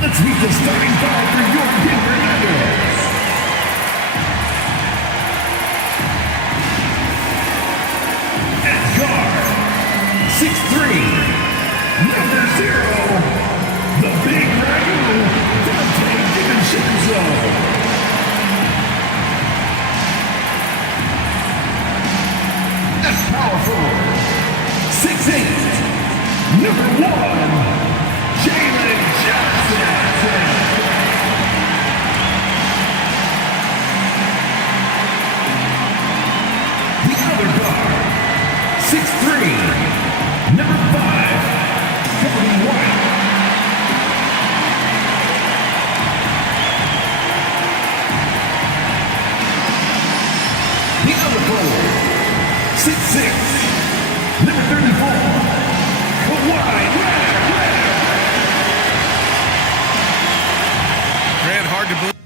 Let's meet the starting five for your Denver Nuggets. At guard, 6'3", number 0, the Big Ragu, Dante DiVincenzo. At power forward, 6'8", number 1, Jalen Johnson. The other guard, 6'3", number 5, Cody White. The other forward, 6'6", number 34, Kawhi Leonard. Hard to believe.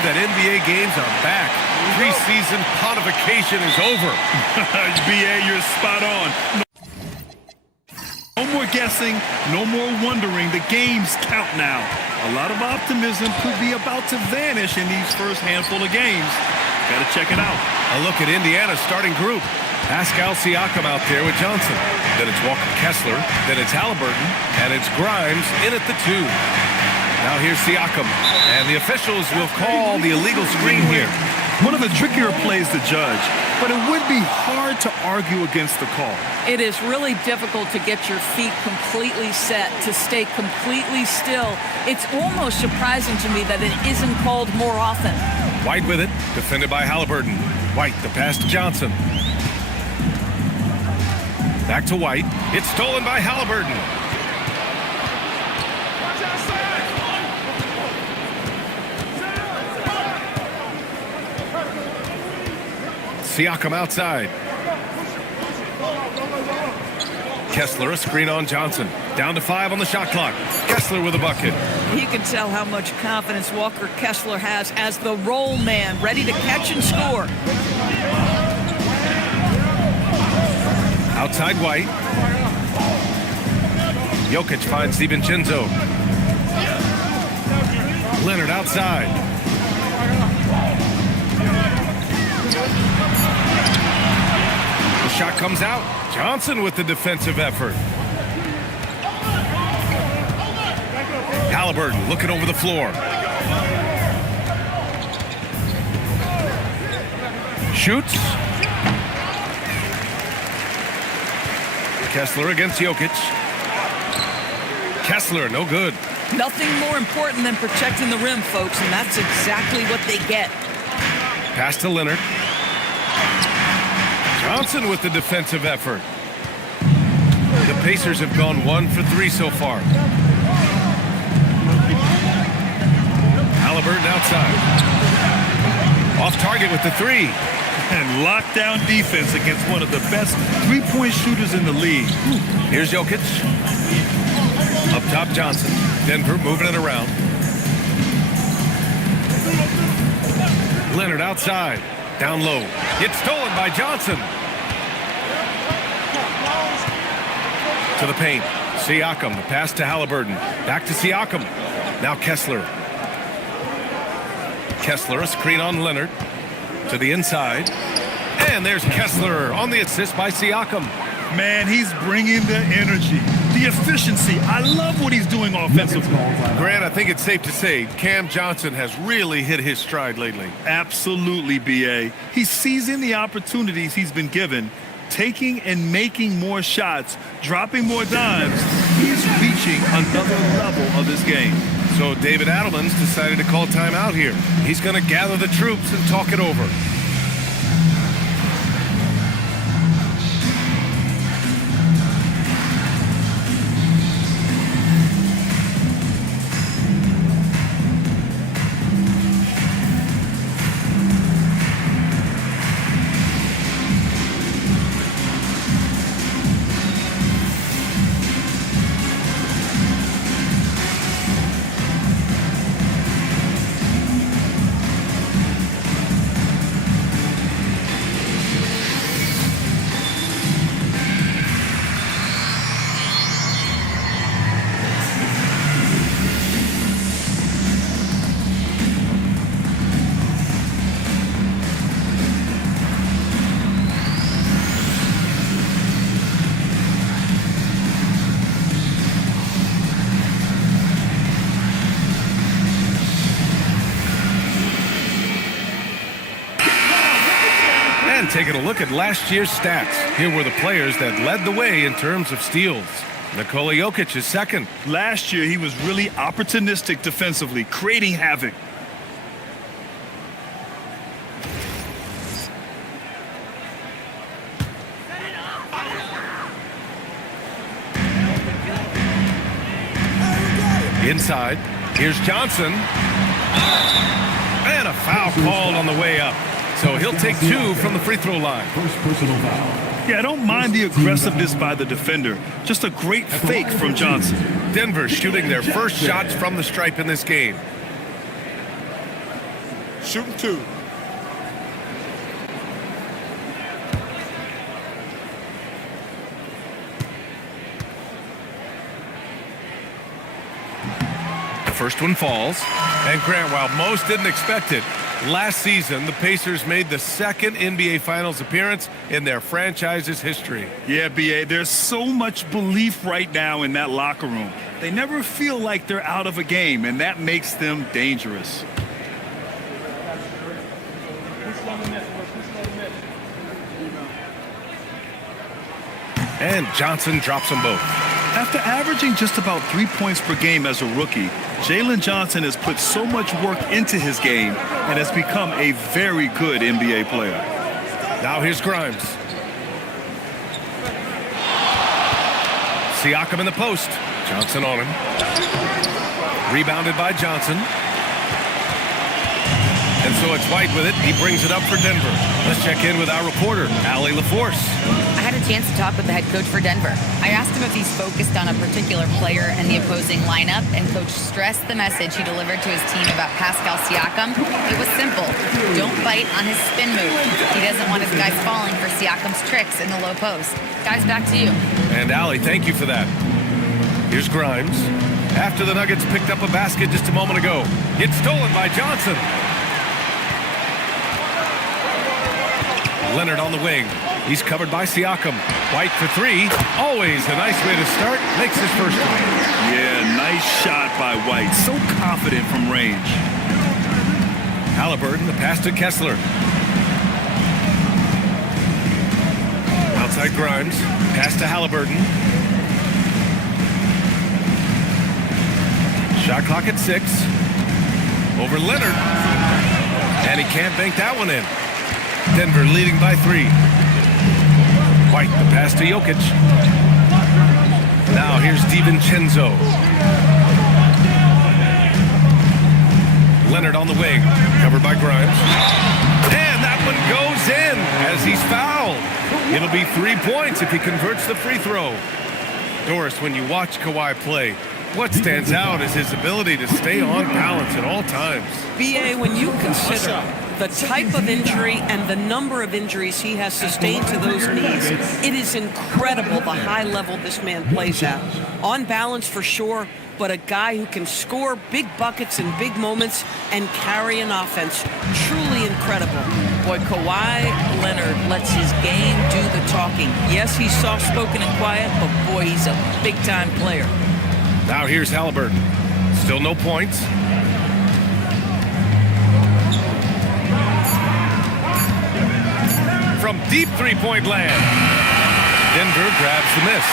That NBA games are back. Preseason pontification is over. BA, you're spot on. No more guessing, no more wondering. The games count now. A lot of optimism could be about to vanish in these first handful of games. Got to check it out. A look at Indiana's starting group. Pascal Siakam out there with Johnson. Then it's Walker Kessler. Then it's Halliburton. And it's Grimes in at the 2. Now here's Siakam, and the officials will call the illegal screen here. One of the trickier plays to judge, but it would be hard to argue against the call. It is really difficult to get your feet completely set, to stay completely still. It's almost surprising to me that it isn't called more often. White with it, defended by Halliburton. White, the pass to Johnson. Back to White. It's stolen by Halliburton. Siakam outside. Kessler, a screen on Johnson. Down to 5 on the shot clock. Kessler with a bucket. You can tell how much confidence Walker Kessler has as the roll man, ready to catch and score. Outside White. Jokic finds DiVincenzo. Leonard outside. Shot comes out. Johnson with the defensive effort. Halliburton looking over the floor. Shoots. Kessler against Jokic. Kessler, no good. Nothing more important than protecting the rim, folks, and that's exactly what they get. Pass to Leonard. Johnson with the defensive effort. The Pacers have gone 1 for 3 so far. Halliburton outside. Off target with the 3. And lockdown defense against one of the best three-point shooters in the league. Here's Jokic. Up top, Johnson. Denver moving it around. Leonard outside. Down low. It's stolen by Johnson. To the paint. Siakam. The pass to Halliburton. Back to Siakam. Now Kessler. Kessler, a screen on Leonard. To the inside. And there's Kessler on the assist by Siakam. Man, he's bringing the energy, the efficiency. I love what he's doing offensively. Grant, I think it's safe to say Cam Johnson has really hit his stride lately. Absolutely, B.A. He's seizing the opportunities he's been given, taking and making more shots, dropping more dimes. He's reaching another level of this game. So David Adelman's decided to call timeout here. He's going to gather the troops and talk it over. Taking a look at last year's stats. Here were the players that led the way in terms of steals. Nikola Jokic is second. Last year, he was really opportunistic defensively, creating havoc. Inside. Here's Johnson. And a foul called on the way up. So he'll take 2 from the free throw line. First personal foul. Yeah, I don't mind the aggressiveness by the defender. Just a great fake from Johnson. Denver shooting their first shots from the stripe in this game. Shooting 2. The first one falls. And Grant, while most didn't expect it, last season, the Pacers made the second NBA Finals appearance in their franchise's history. Yeah, B.A., there's so much belief right now in that locker room. They never feel like they're out of a game, and that makes them dangerous. And Johnson drops them both. After averaging just about 3 points per game as a rookie, Jalen Johnson has put so much work into his game and has become a very good NBA player. Now here's Grimes. Siakam in the post. Johnson on him. Rebounded by Johnson. And so it's White with it. He brings it up for Denver. Let's check in with our reporter, Allie LaForce. I had a chance to talk with the head coach for Denver. I asked him if he's focused on a particular player in the opposing lineup, and coach stressed the message he delivered to his team about Pascal Siakam. It was simple. Don't bite on his spin move. He doesn't want his guys falling for Siakam's tricks in the low post. Guys, back to you. And Allie, thank you for that. Here's Grimes. After the Nuggets picked up a basket just a moment ago. It's stolen by Johnson. Leonard on the wing. He's covered by Siakam. White for 3. Always a nice way to start. Makes his first one. Yeah, nice shot by White. So confident from range. Halliburton, the pass to Kessler. Outside Grimes. Pass to Halliburton. Shot clock at 6. Over Leonard. And he can't bank that one in. Denver leading by 3. White, the pass to Jokic. Now here's DiVincenzo. Leonard on the wing, covered by Grimes. And that one goes in as he's fouled. It'll be 3 points if he converts the free throw. Doris, when you watch Kawhi play, what stands out is his ability to stay on balance at all times. B.A., when you consider the type of injury and the number of injuries he has sustained to those knees, it is incredible the high level this man plays at. On balance for sure, but a guy who can score big buckets in big moments and carry an offense. Truly incredible. Boy, Kawhi Leonard lets his game do the talking. Yes, he's soft-spoken and quiet, but boy, he's a big-time player. Now here's Halliburton. Still no points. From deep three-point land. Denver grabs the miss.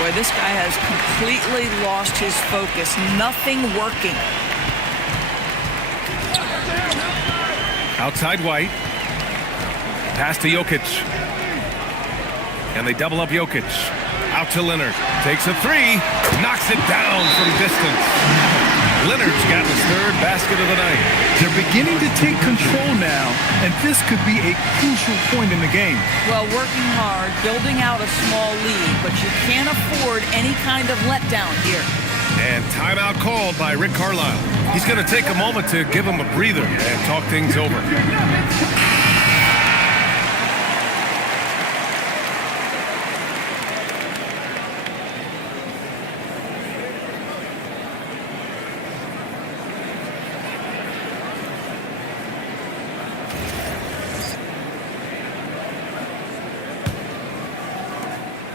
Boy, this guy has completely lost his focus. Nothing working. Outside White. Pass to Jokic. And they double up Jokic. Out to Leonard. Takes a three. Knocks it down from distance. Leonard's got his third basket of the night. They're beginning to take control now, and this could be a crucial point in the game. Well, working hard, building out a small lead, but you can't afford any kind of letdown here. And timeout called by Rick Carlisle. He's going to take a moment to give him a breather and talk things over.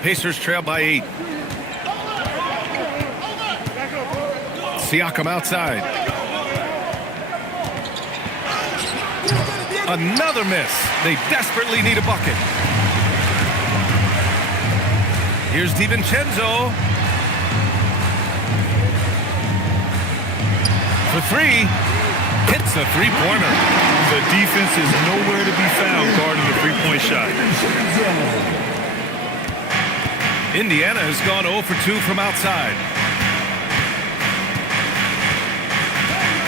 Pacers trail by 8. Siakam outside. Another miss. They desperately need a bucket. Here's DiVincenzo. For three. Hits a three-pointer. The defense is nowhere to be found guarding the three-point shot. Indiana has gone 0 for 2 from outside.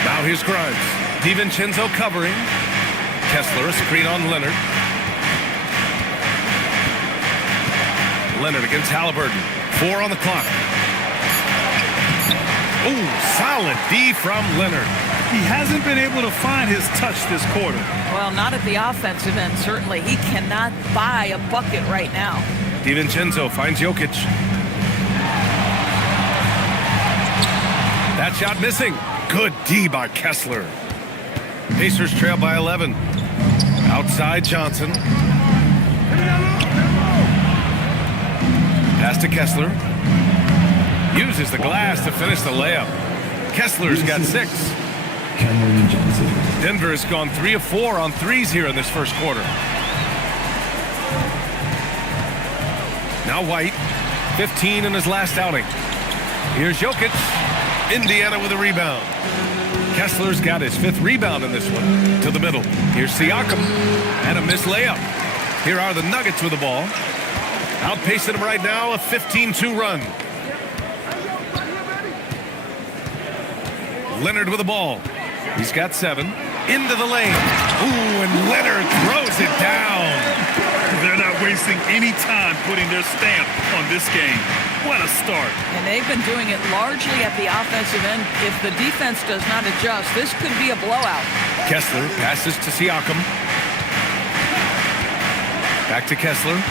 Now here's Grimes. DiVincenzo covering. Kessler, a screen on Leonard. Leonard against Halliburton. 4 on the clock. Oh, solid D from Leonard. He hasn't been able to find his touch this quarter. Well, not at the offensive end, certainly. He cannot buy a bucket right now. DiVincenzo finds Jokic. That shot missing. Good D by Kessler. Pacers trail by 11. Outside Johnson. Pass to Kessler. Uses the glass to finish the layup. Kessler's got 6. Denver has gone 3 of 4 on threes here in this first quarter. Now White, 15 in his last outing. Here's Jokic. Indiana with a rebound. Kessler's got his 5th rebound in this one. To the middle. Here's Siakam. And a missed layup. Here are the Nuggets with the ball. Outpacing them right now, a 15-2 run. Leonard with the ball. He's got 7. Into the lane. Ooh, and Leonard throws it down. They're not wasting any time putting their stamp on this game. What a start. And they've been doing it largely at the offensive end. If the defense does not adjust, this could be a blowout. Kessler passes to Siakam. Back to Kessler.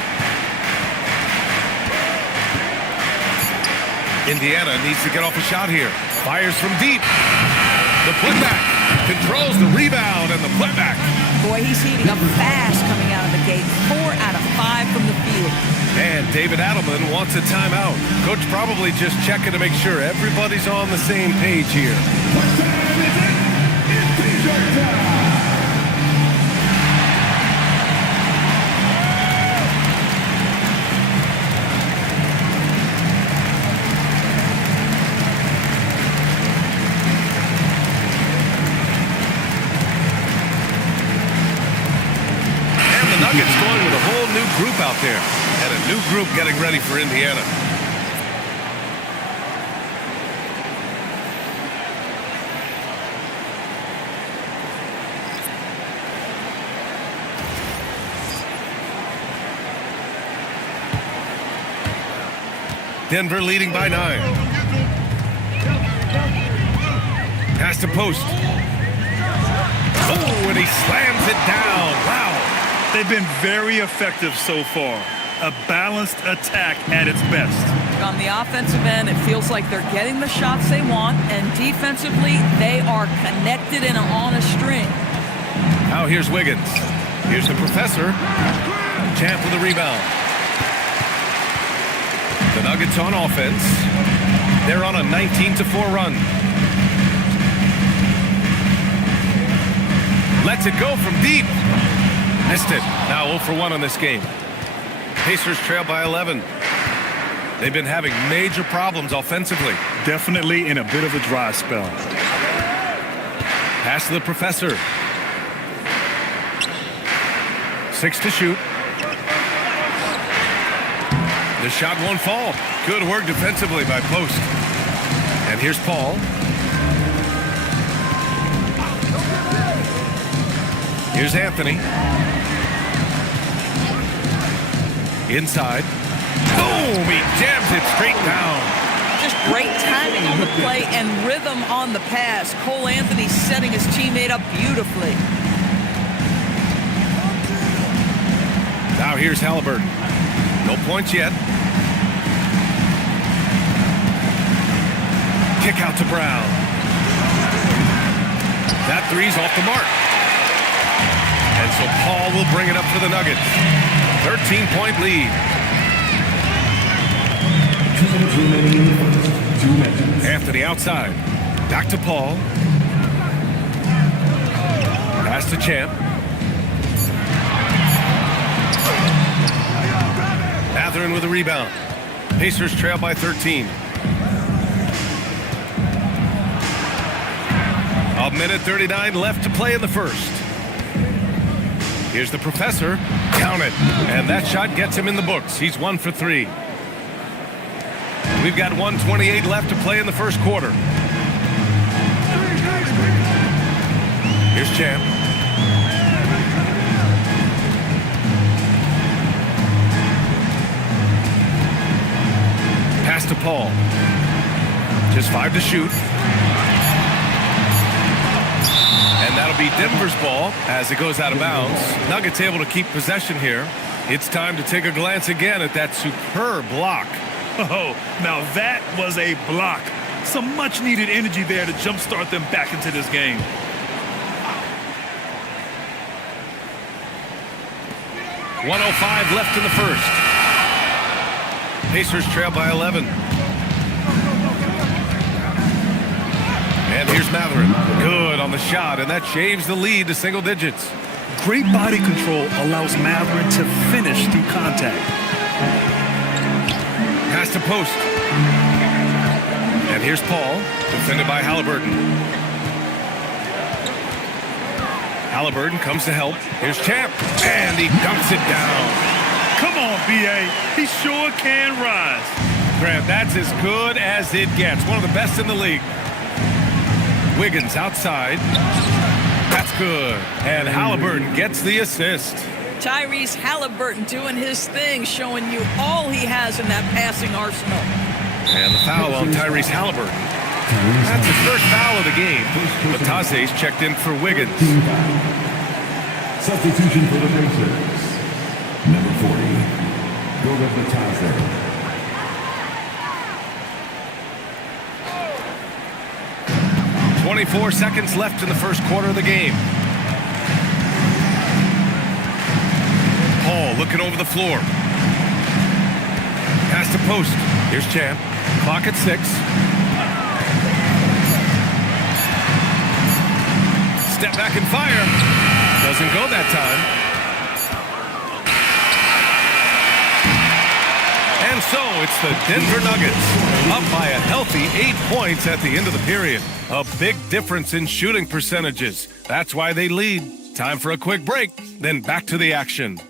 Indiana needs to get off a shot here. Fires from deep. The putback. Controls the rebound and the putback. Boy, he's heating up fast coming out of the gate. 4 out of 5 from the field. And David Adelman wants a timeout. Coach probably just checking to make sure everybody's on the same page here. Nuggets going with a whole new group out there, and a new group getting ready for Indiana. Denver leading by 9. Pass to post. Oh, and he slams it down. Wow. They've been very effective so far. A balanced attack at its best. On the offensive end, it feels like they're getting the shots they want, and defensively, they are connected and on a string. Now here's Wiggins. Here's the professor. Champ with a rebound. The Nuggets on offense. They're on a 19-4 run. Lets it go from deep. Missed it. Now 0 for 1 on this game. Pacers trail by 11. They've been having major problems offensively. Definitely in a bit of a dry spell. Pass to the professor. 6 to shoot. The shot won't fall. Good work defensively by Post. And here's Paul. Here's Anthony. Inside. Boom! He jams it straight down. Just great timing on the play and rhythm on the pass. Cole Anthony setting his teammate up beautifully. Now here's Halliburton. No points yet. Kick out to Brown. That three's off the mark. And so Paul will bring it up for the Nuggets. 13-point lead. 2 minutes remaining in the first. 2 minutes. Anthony outside. Back to Paul. Pass to Champ. Mathurin with a rebound. Pacers trail by 13. A minute 39 left to play in the first. Here's the professor. Count it. And that shot gets him in the books. He's 1 for 3. We've got 1:28 left to play in the first quarter. Here's Champ. Pass to Paul. Just 5 to shoot. And that'll be Denver's ball as it goes out of bounds. Nuggets able to keep possession here. It's time to take a glance again at that superb block. Oh, now that was a block. Some much-needed energy there to jumpstart them back into this game. .105 left in the first. Pacers trail by 11. And here's Mathurin. Good on the shot, and that shaves the lead to single digits. Great body control allows Mathurin to finish through contact. Pass to Post. And here's Paul, defended by Halliburton. Halliburton comes to help. Here's Champ, and he dunks it down. Come on, B.A. He sure can rise. Grant, that's as good as it gets. One of the best in the league. Wiggins outside. That's good. And Halliburton gets the assist. Tyrese Halliburton doing his thing, showing you all he has in that passing arsenal. And the foul on Tyrese Halliburton. That's his first foul of the game. Batase's checked in for Wiggins. Substitution for the Pacers. Number 40, Goga Batase. 24 seconds left in the first quarter of the game. Paul looking over the floor. Pass to Post. Here's Champ. Clock at 6. Step back and fire. Doesn't go that time. And so it's the Denver Nuggets up by a healthy 8 points at the end of the period. A big difference in shooting percentages. That's why they lead. Time for a quick break, then back to the action.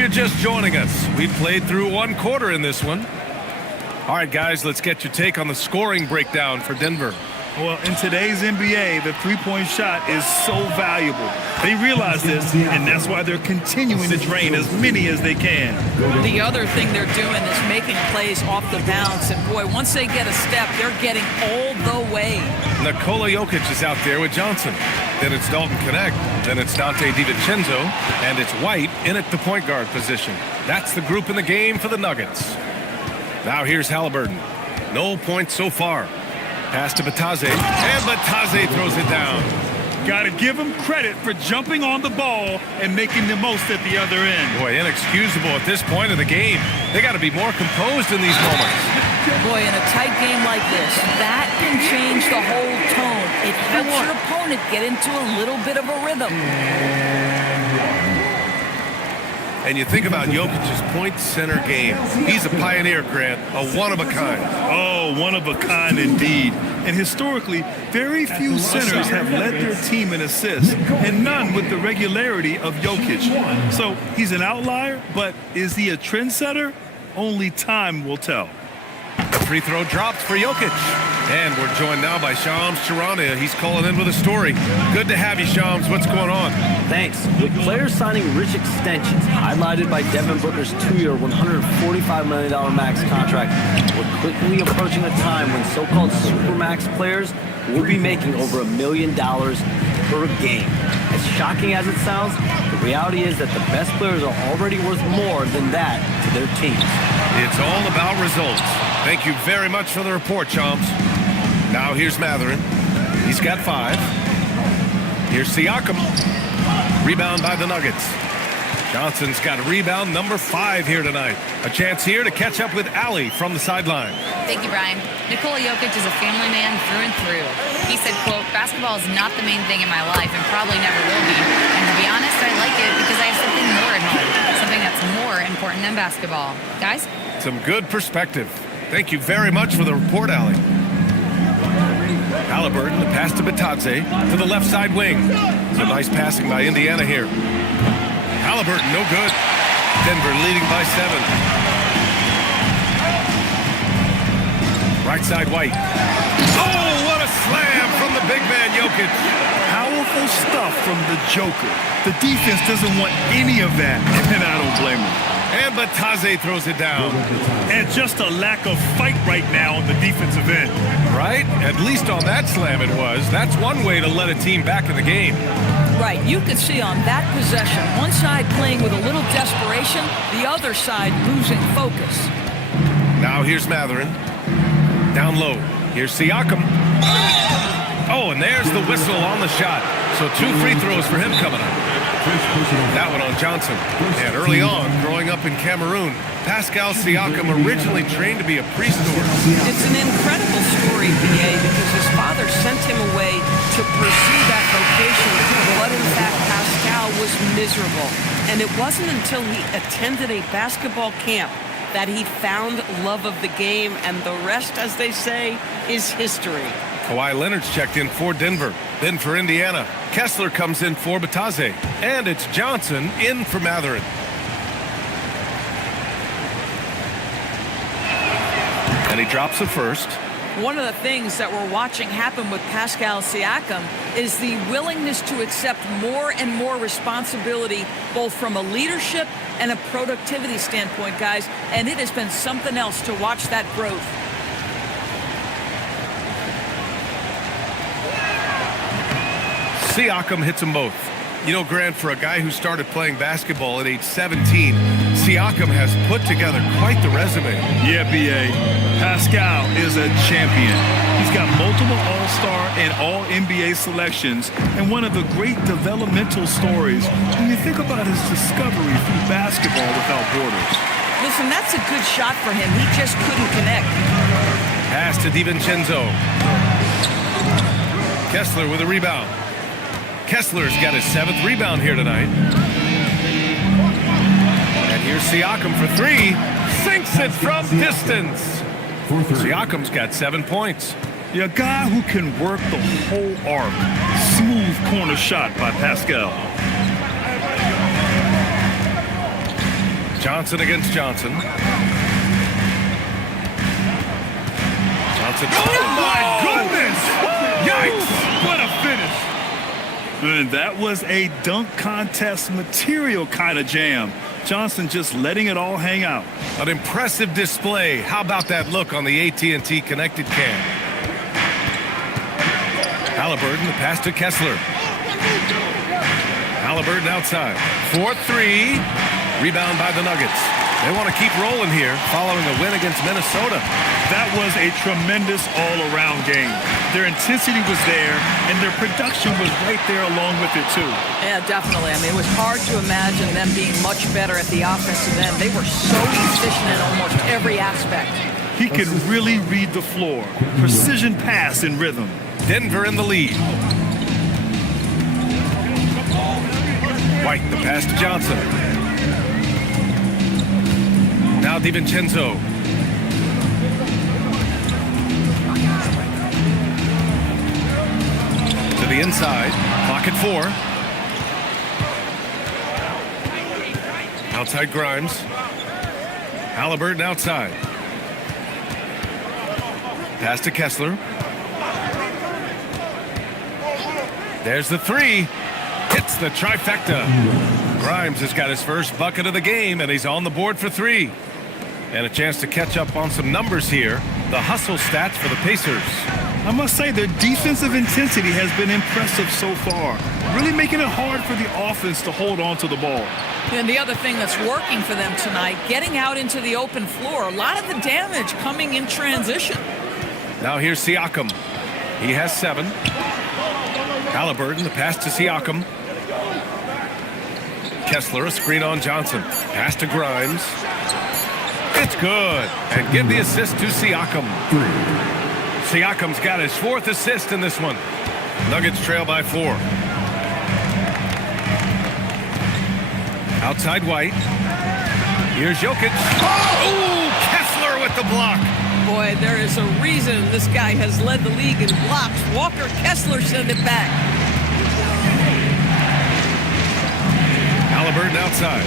you're just joining us, we've played through one quarter in this one. All right, guys, let's get your take on the scoring breakdown for Denver. Well, in today's NBA, the three-point shot is so valuable. They realize this, and that's why they're continuing to drain as many as they can. The other thing they're doing is making plays off the bounce. And, boy, once they get a step, they're getting all the way. Nikola Jokic is out there with Johnson. Then it's Dalton Connect. Then it's Dante DiVincenzo. And it's White in at the point guard position. That's the group in the game for the Nuggets. Now here's Halliburton. No points so far. Pass to Batadze, and Batadze throws it down. Got to give him credit for jumping on the ball and making the most at the other end. Boy, inexcusable at this point of the game. They got to be more composed in these moments. Boy, in a tight game like this, that can change the whole tone. It helps your opponent get into a little bit of a rhythm. And you think about Jokic's point center game. He's a pioneer, Grant, a one-of-a-kind. Oh, one of a kind indeed. And historically, very few centers have led their team in assists, and none with the regularity of Jokic. So he's an outlier, but is he a trendsetter? Only time will tell. The free throw drops for Jokic. And we're joined now by Shams Charania. He's calling in with a story. Good to have you, Shams. What's going on? Thanks. With players signing rich extensions, highlighted by Devin Booker's 2-year, $145 million max contract, we're quickly approaching a time when so-called supermax players will be making over $1 million per game. As shocking as it sounds, the reality is that the best players are already worth more than that to their teams. It's all about results. Thank you very much for the report, Shams. Now here's Matherin. He's got 5. Here's Siakam. Rebound by the Nuggets. Johnson's got a rebound number 5 here tonight. A chance here to catch up with Allie from the sideline. Thank you, Brian. Nikola Jokic is a family man through and through. He said, quote, "Basketball is not the main thing in my life and probably never will be. And to be honest, I like it because I have something more at home, something that's more important than basketball." Guys? Some good perspective. Thank you very much for the report, Allie. Halliburton, the pass to Batadze to the left side wing. Some nice passing by Indiana here. Halliburton, no good. Denver leading by 7. Right side, White. Oh, what a slam from the big man, Jokic. Powerful stuff from the Joker. The defense doesn't want any of that, and I don't blame him. And Batadze throws it down. And just a lack of fight right now on the defensive end. Right? At least on that slam it was. That's one way to let a team back in the game. Right, you could see on that possession, one side playing with a little desperation, the other side losing focus. Now here's Matherin. Down low. Here's Siakam. Oh, and there's the whistle on the shot. So 2 free throws for him coming up. That one on Johnson. And early on, growing up in Cameroon, Pascal Siakam originally trained to be a priest. It's an incredible story, BA, because his father sent him away to pursue that vocation, but in fact, Pascal was miserable. And it wasn't until he attended a basketball camp that he found love of the game, and the rest, as they say, is history. Kawhi Leonard's checked in for Denver. Then for Indiana, Kessler comes in for Batadze. And it's Johnson in for Matherin. And he drops the first. One of the things that we're watching happen with Pascal Siakam is the willingness to accept more and more responsibility, both from a leadership and a productivity standpoint, guys. And it has been something else to watch that growth. Siakam hits them both. You know, Grant, for a guy who started playing basketball at age 17, Siakam has put together quite the resume. Yeah, B.A. Pascal is a champion. He's got multiple All-Star and All-NBA selections, and one of the great developmental stories when you think about his discovery through basketball without borders. Listen, that's a good shot for him. He just couldn't connect. Pass to DiVincenzo. Kessler with a rebound. Kessler's got his 7th rebound here tonight. And here's Siakam for 3. Sinks it from distance. Siakam's got 7 points. Yeah, a guy who can work the whole arc. Smooth corner shot by Pascal. Johnson against Johnson. Johnson. Oh, my goodness! Yikes! What a finish. And that was a dunk contest material kind of jam. Johnson just letting it all hang out. An impressive display. How about that look on the AT&T connected cam? Halliburton, the pass to Kessler. Halliburton outside. 4-3. Rebound by the Nuggets. They want to keep rolling here following a win against Minnesota. That was a tremendous all-around game. Their intensity was there, and their production was right there along with it, too. Yeah, definitely. I mean, it was hard to imagine them being much better at the offensive end. They were so efficient in almost every aspect. He can really read the floor. Precision pass in rhythm. Denver in the lead. White, the pass to Johnson. Now DiVincenzo. To the inside. Clock at 4. Outside Grimes. Halliburton outside. Pass to Kessler. There's the 3. Hits the trifecta. Grimes has got his first bucket of the game, and he's on the board for 3. And a chance to catch up on some numbers here. The hustle stats for the Pacers. I must say, their defensive intensity has been impressive so far. Really making it hard for the offense to hold on to the ball. And the other thing that's working for them tonight, getting out into the open floor. A lot of the damage coming in transition. Now here's Siakam. He has 7. Halliburton, the pass to Siakam. Kessler, a screen on Johnson. Pass to Grimes. It's good. And give the assist to Siakam. Siakam's got his 4th assist in this one. Nuggets trail by 4. Outside White. Here's Jokic. Oh, Kessler with the block. Boy, there is a reason this guy has led the league in blocks. Walker Kessler sent it back. Halliburton outside.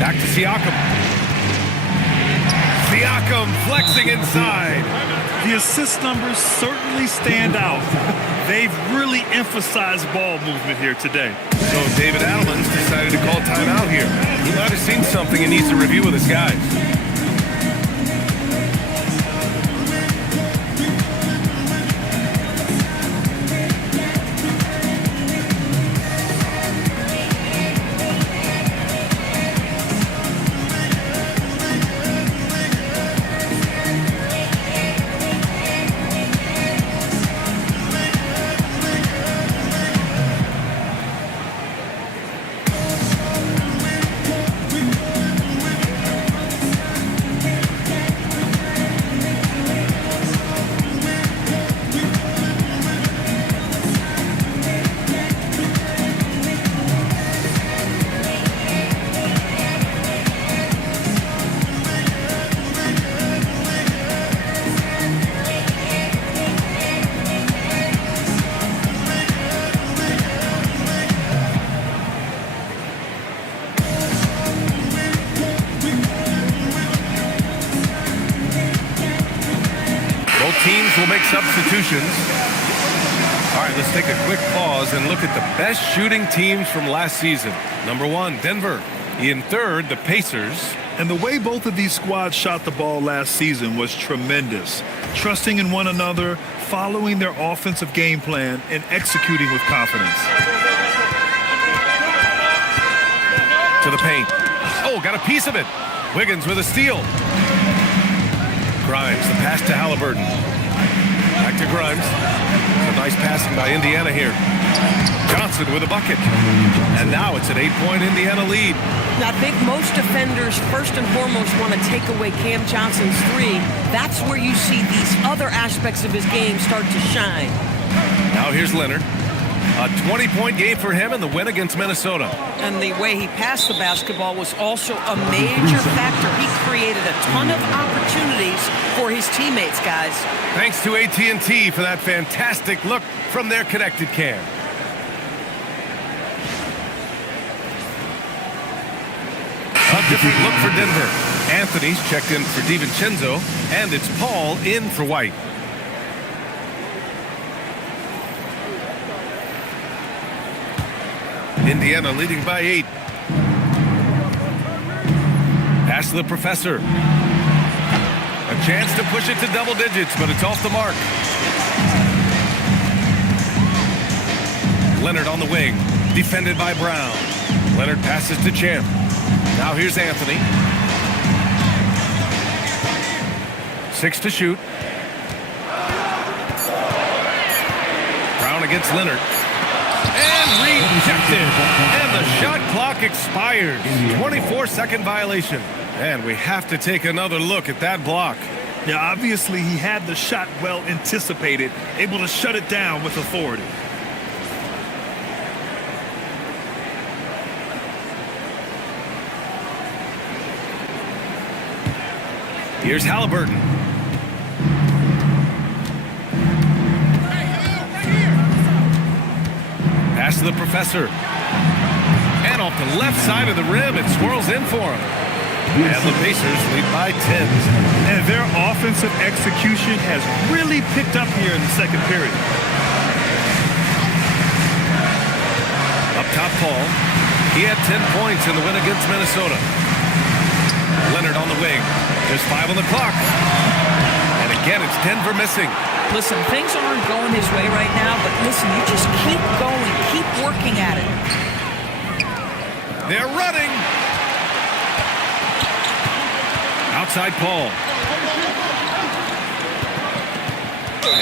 Back to Siakam. Siakam flexing inside. The assist numbers certainly stand out. They've really emphasized ball movement here today. So David Adelman's decided to call timeout here. He might have seen something he needs to review with his guys. Teams will make substitutions. All right, let's take a quick pause and look at the best shooting teams from last season. Number 1, Denver. In 3rd, the Pacers. And the way both of these squads shot the ball last season was tremendous. Trusting in one another, following their offensive game plan, and executing with confidence. To the paint. Oh, got a piece of it. Wiggins with a steal. Grimes, the pass to Halliburton. Back to Grimes. Some nice passing by Indiana here. Johnson with a bucket. And now it's an 8-point Indiana lead. I think most defenders, first and foremost, want to take away Cam Johnson's 3. That's where you see these other aspects of his game start to shine. Now here's Leonard. A 20-point game for him in the win against Minnesota. And the way he passed the basketball was also a major factor. He created a ton of opportunities for his teammates, guys. Thanks to AT&T for that fantastic look from their connected cam. different look for Denver. Anthony's checked in for DiVincenzo, and it's Paul in for White. Indiana leading by 8. Pass to the professor. A chance to push it to double digits, but it's off the mark. Leonard on the wing, defended by Brown. Leonard passes to Champ. Now here's Anthony. 6 to shoot. Brown against Leonard. And rejected. And the shot clock expires. 24-second violation. And we have to take another look at that block. Yeah, obviously he had the shot well anticipated, able to shut it down with authority. Here's Halliburton. Pass to the professor. And off the left side of the rim, it swirls in for him. And the Pacers lead by 10. And their offensive execution has really picked up here in the second period. Up top, Paul. He had 10 points in the win against Minnesota. Leonard on the wing. Just 5 on the clock. And again, it's Denver missing. Listen, things aren't going his way right now, but listen, you just keep going, keep working at it. They're running. Outside Paul.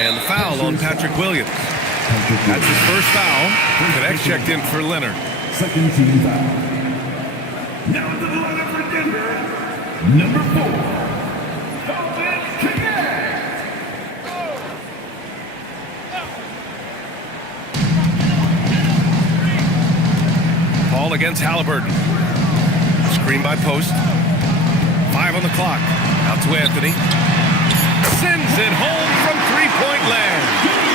And the foul on Patrick Williams. That's his first foul. Connect checked in for Leonard. Second team foul. Now to the line for Denver. Number 4. Paul against Halliburton. Screen by Post. 5 on the clock. Out to Anthony. Sends it home from three-point land.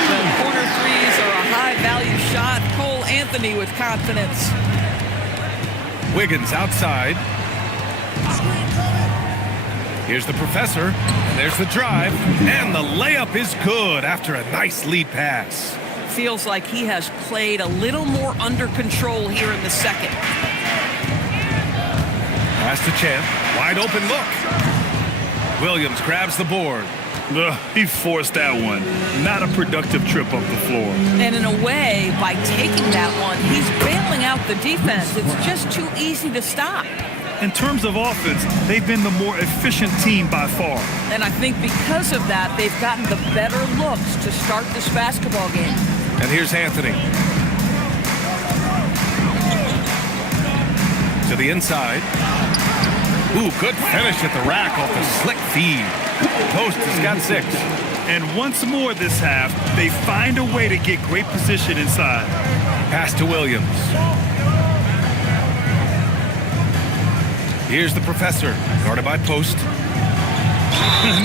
The corner threes are a high-value shot. Cole Anthony with confidence. Wiggins outside. Here's the professor. And there's the drive. And the layup is good after a nice lead pass. Feels like he has played a little more under control here in the second. Pass to Champ. Wide open look. Williams grabs the board. He forced that one. Not a productive trip up the floor. And in a way, by taking that one, he's bailing out the defense. It's just too easy to stop. In terms of offense, they've been the more efficient team by far. And I think because of that, they've gotten the better looks to start this basketball game. And here's Anthony. To the inside. Ooh, good finish at the rack off the slick feed. Post has got 6. And once more this half, they find a way to get great position inside. Pass to Williams. Here's the professor, guarded by Post.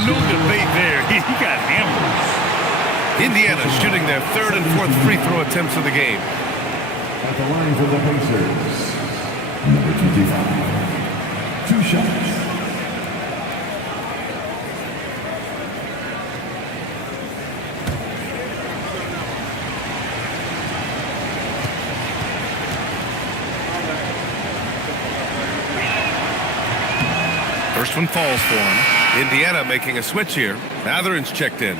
No debate there. He got hammered. Indiana shooting their 3rd and 4th free throw attempts of the game. At the line for the Pacers. Number 25. 2 shots. First one falls for him. Indiana making a switch here. Matherin's checked in.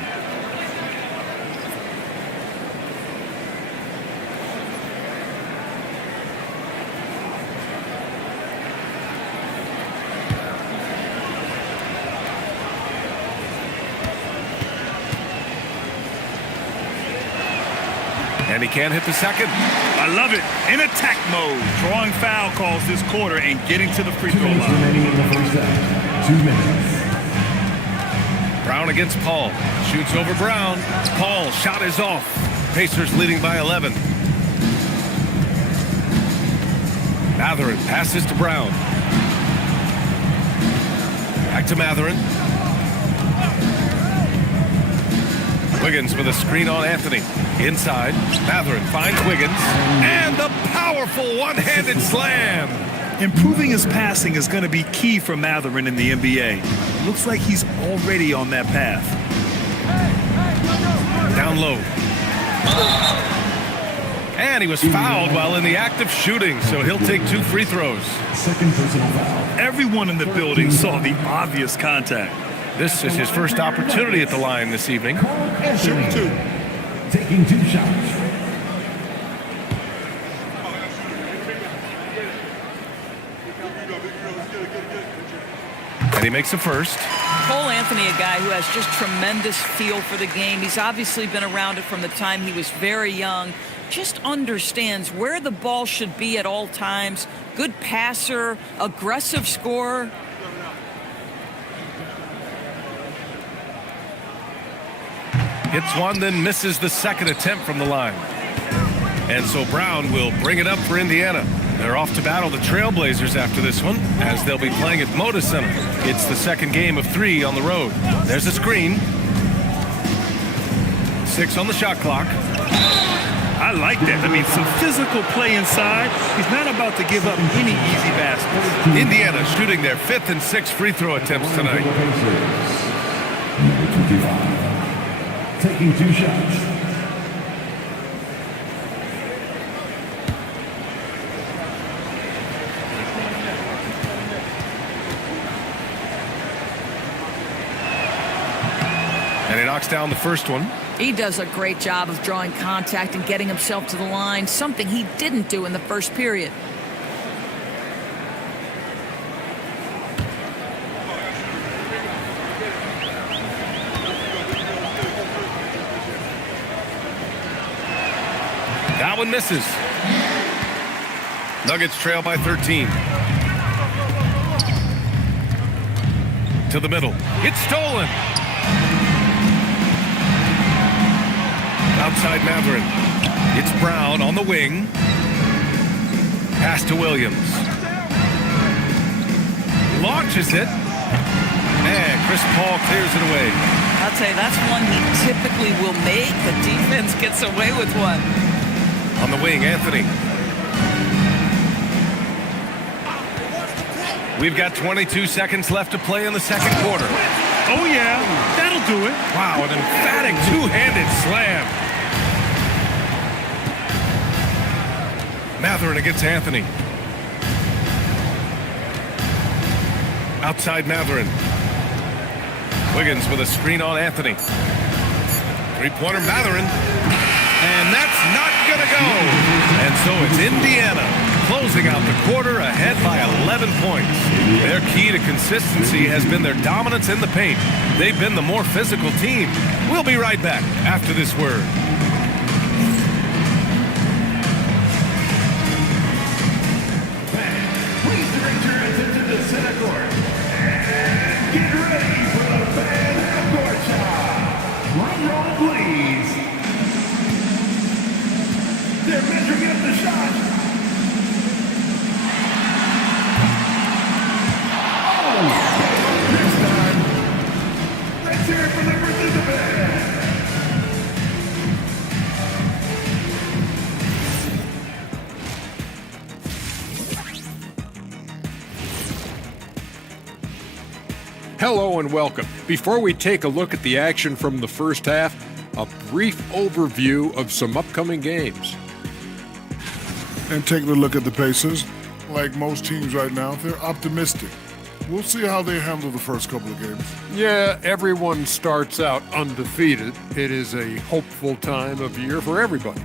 And he can't hit the second. I love it. In attack mode. Drawing foul calls this quarter and getting to the free 2 throw minutes line. remaining in the first half. 2 minutes. Brown against Paul. Shoots over Brown. Paul, shot is off. Pacers leading by 11. Matherin passes to Brown. Back to Matherin. Wiggins with a screen on Anthony. Inside. Matherin finds Wiggins. And the powerful one-handed slam. Improving his passing is going to be key for Matherin in the NBA. Looks like he's already on that path. Down low. And he was fouled while in the act of shooting, so he'll take 2 free throws. Second personal foul. Everyone in the building saw the obvious contact. This is his first opportunity at the line this evening. Shooting 2. Taking 2 shots. And he makes the first. Cole Anthony, a guy who has just tremendous feel for the game. He's obviously been around it from the time he was very young. Just understands where the ball should be at all times. Good passer, aggressive scorer. Hits one, then misses the second attempt from the line. And so Brown will bring it up for Indiana. They're off to battle the Trailblazers after this one, as they'll be playing at Moda Center. It's the second game of 3 on the road. There's a screen. 6 on the shot clock. I like that. I mean, some physical play inside. He's not about to give up any easy baskets. Indiana shooting their 5th and 6th free throw attempts tonight. Number 25. Taking 2 shots. And he knocks down the first one. He does a great job of drawing contact and getting himself to the line, something he didn't do in the first period. That one misses. Nuggets trail by 13. To the middle. It's stolen. Outside Matherin. It's Brown on the wing. Pass to Williams. Launches it. And Chris Paul clears it away. I'll tell you, that's one he typically will make. The defense gets away with one. On the wing, Anthony. We've got 22 seconds left to play in the second quarter. Oh, yeah. That'll do it. Wow, an emphatic two-handed slam. Matherin against Anthony. Outside Matherin. Wiggins with a screen on Anthony. Three-pointer Matherin. And that's not going to go. And so it's Indiana closing out the quarter ahead by 11 points. Their key to consistency has been their dominance in the paint. They've been the more physical team. We'll be right back after this word. Please direct your attention to center court. And get ready for the fan half-court shot. Drum roll, please. They're measuring up the shot. Oh! This time. Let's hear it for the participant. Hello and welcome. Before we take a look at the action from the first half, a brief overview of some upcoming games. And taking a look at the Pacers, like most teams right now, they're optimistic. We'll see how they handle the first couple of games. Yeah, everyone starts out undefeated. It is a hopeful time of year for everybody.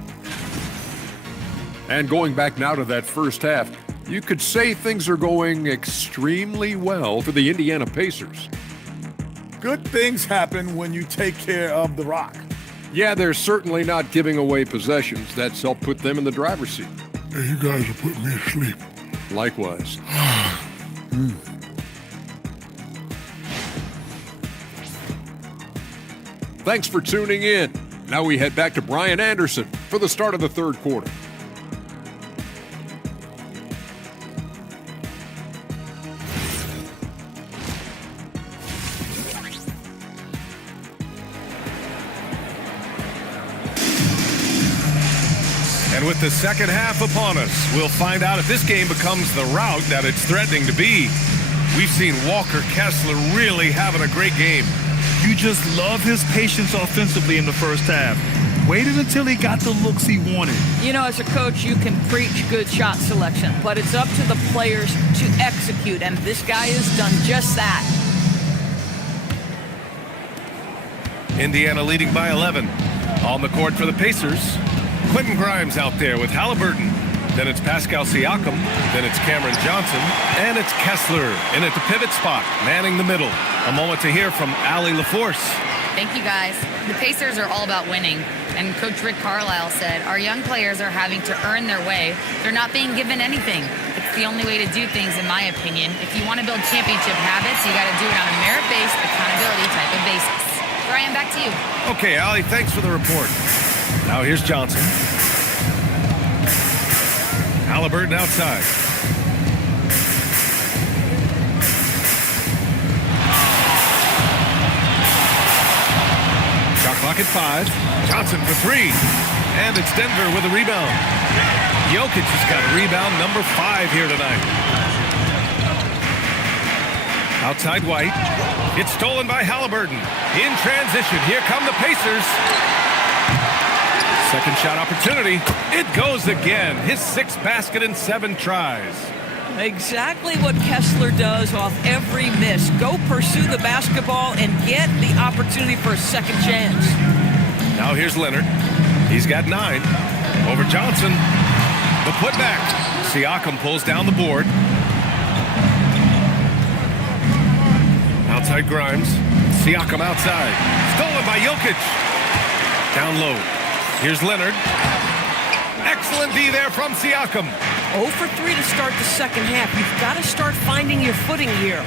And going back now to that first half, you could say things are going extremely well for the Indiana Pacers. Good things happen when you take care of the rock. Yeah, they're certainly not giving away possessions. That's helped put them in the driver's seat. Hey, you guys are putting me to sleep. Likewise. Thanks for tuning in. Now we head back to Brian Anderson for the start of the third quarter. And And with the second half upon us, we'll find out if this game becomes the rout that it's threatening to be. We've seen Walker Kessler really having a great game. You just love his patience offensively in the first half. Waited until he got the looks he wanted. You know, as a coach, you can preach good shot selection, but it's up to the players to execute, and this guy has done just that. Indiana leading by 11. On the court for the Pacers. Quentin Grimes out there with Halliburton. Then it's Pascal Siakam. Then it's Cameron Johnson. And it's Kessler in at the pivot spot, manning the middle. A moment to hear from Allie LaForce. Thank you, guys. The Pacers are all about winning. And Coach Rick Carlisle said, our young players are having to earn their way. They're not being given anything. It's the only way to do things, in my opinion. If you want to build championship habits, you got to do it on a merit-based, accountability type of basis. Brian, back to you. Okay, Allie, thanks for the report. Now here's Johnson. Halliburton outside. Shot clock at 5. Johnson for 3. And it's Denver with a rebound. Jokic has got rebound number 5 here tonight. Outside White. It's stolen by Halliburton. In transition, here come the Pacers. Second shot opportunity. It goes again. His 6th basket in 7 tries. Exactly what Kessler does off every miss. Go pursue the basketball and get the opportunity for a second chance. Now here's Leonard. He's got 9. Over Johnson. The putback. Siakam pulls down the board. Outside Grimes. Siakam outside. Stolen by Jokic. Down low. Here's Leonard. Excellent D there from Siakam. 0 for 3 to start the second half. You've got to start finding your footing here.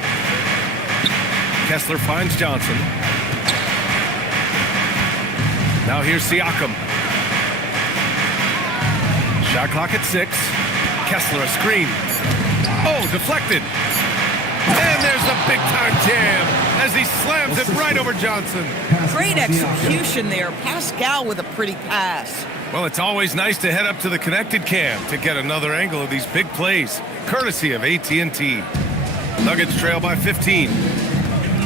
Kessler finds Johnson. Now here's Siakam. Shot clock at 6. Kessler a screen. Oh, deflected. And there's a big-time jam as he slams it right over Johnson. Great execution there. Pascal with a pretty pass. Well, it's always nice to head up to the connected cam to get another angle of these big plays, courtesy of AT&T. Nuggets trail by 15.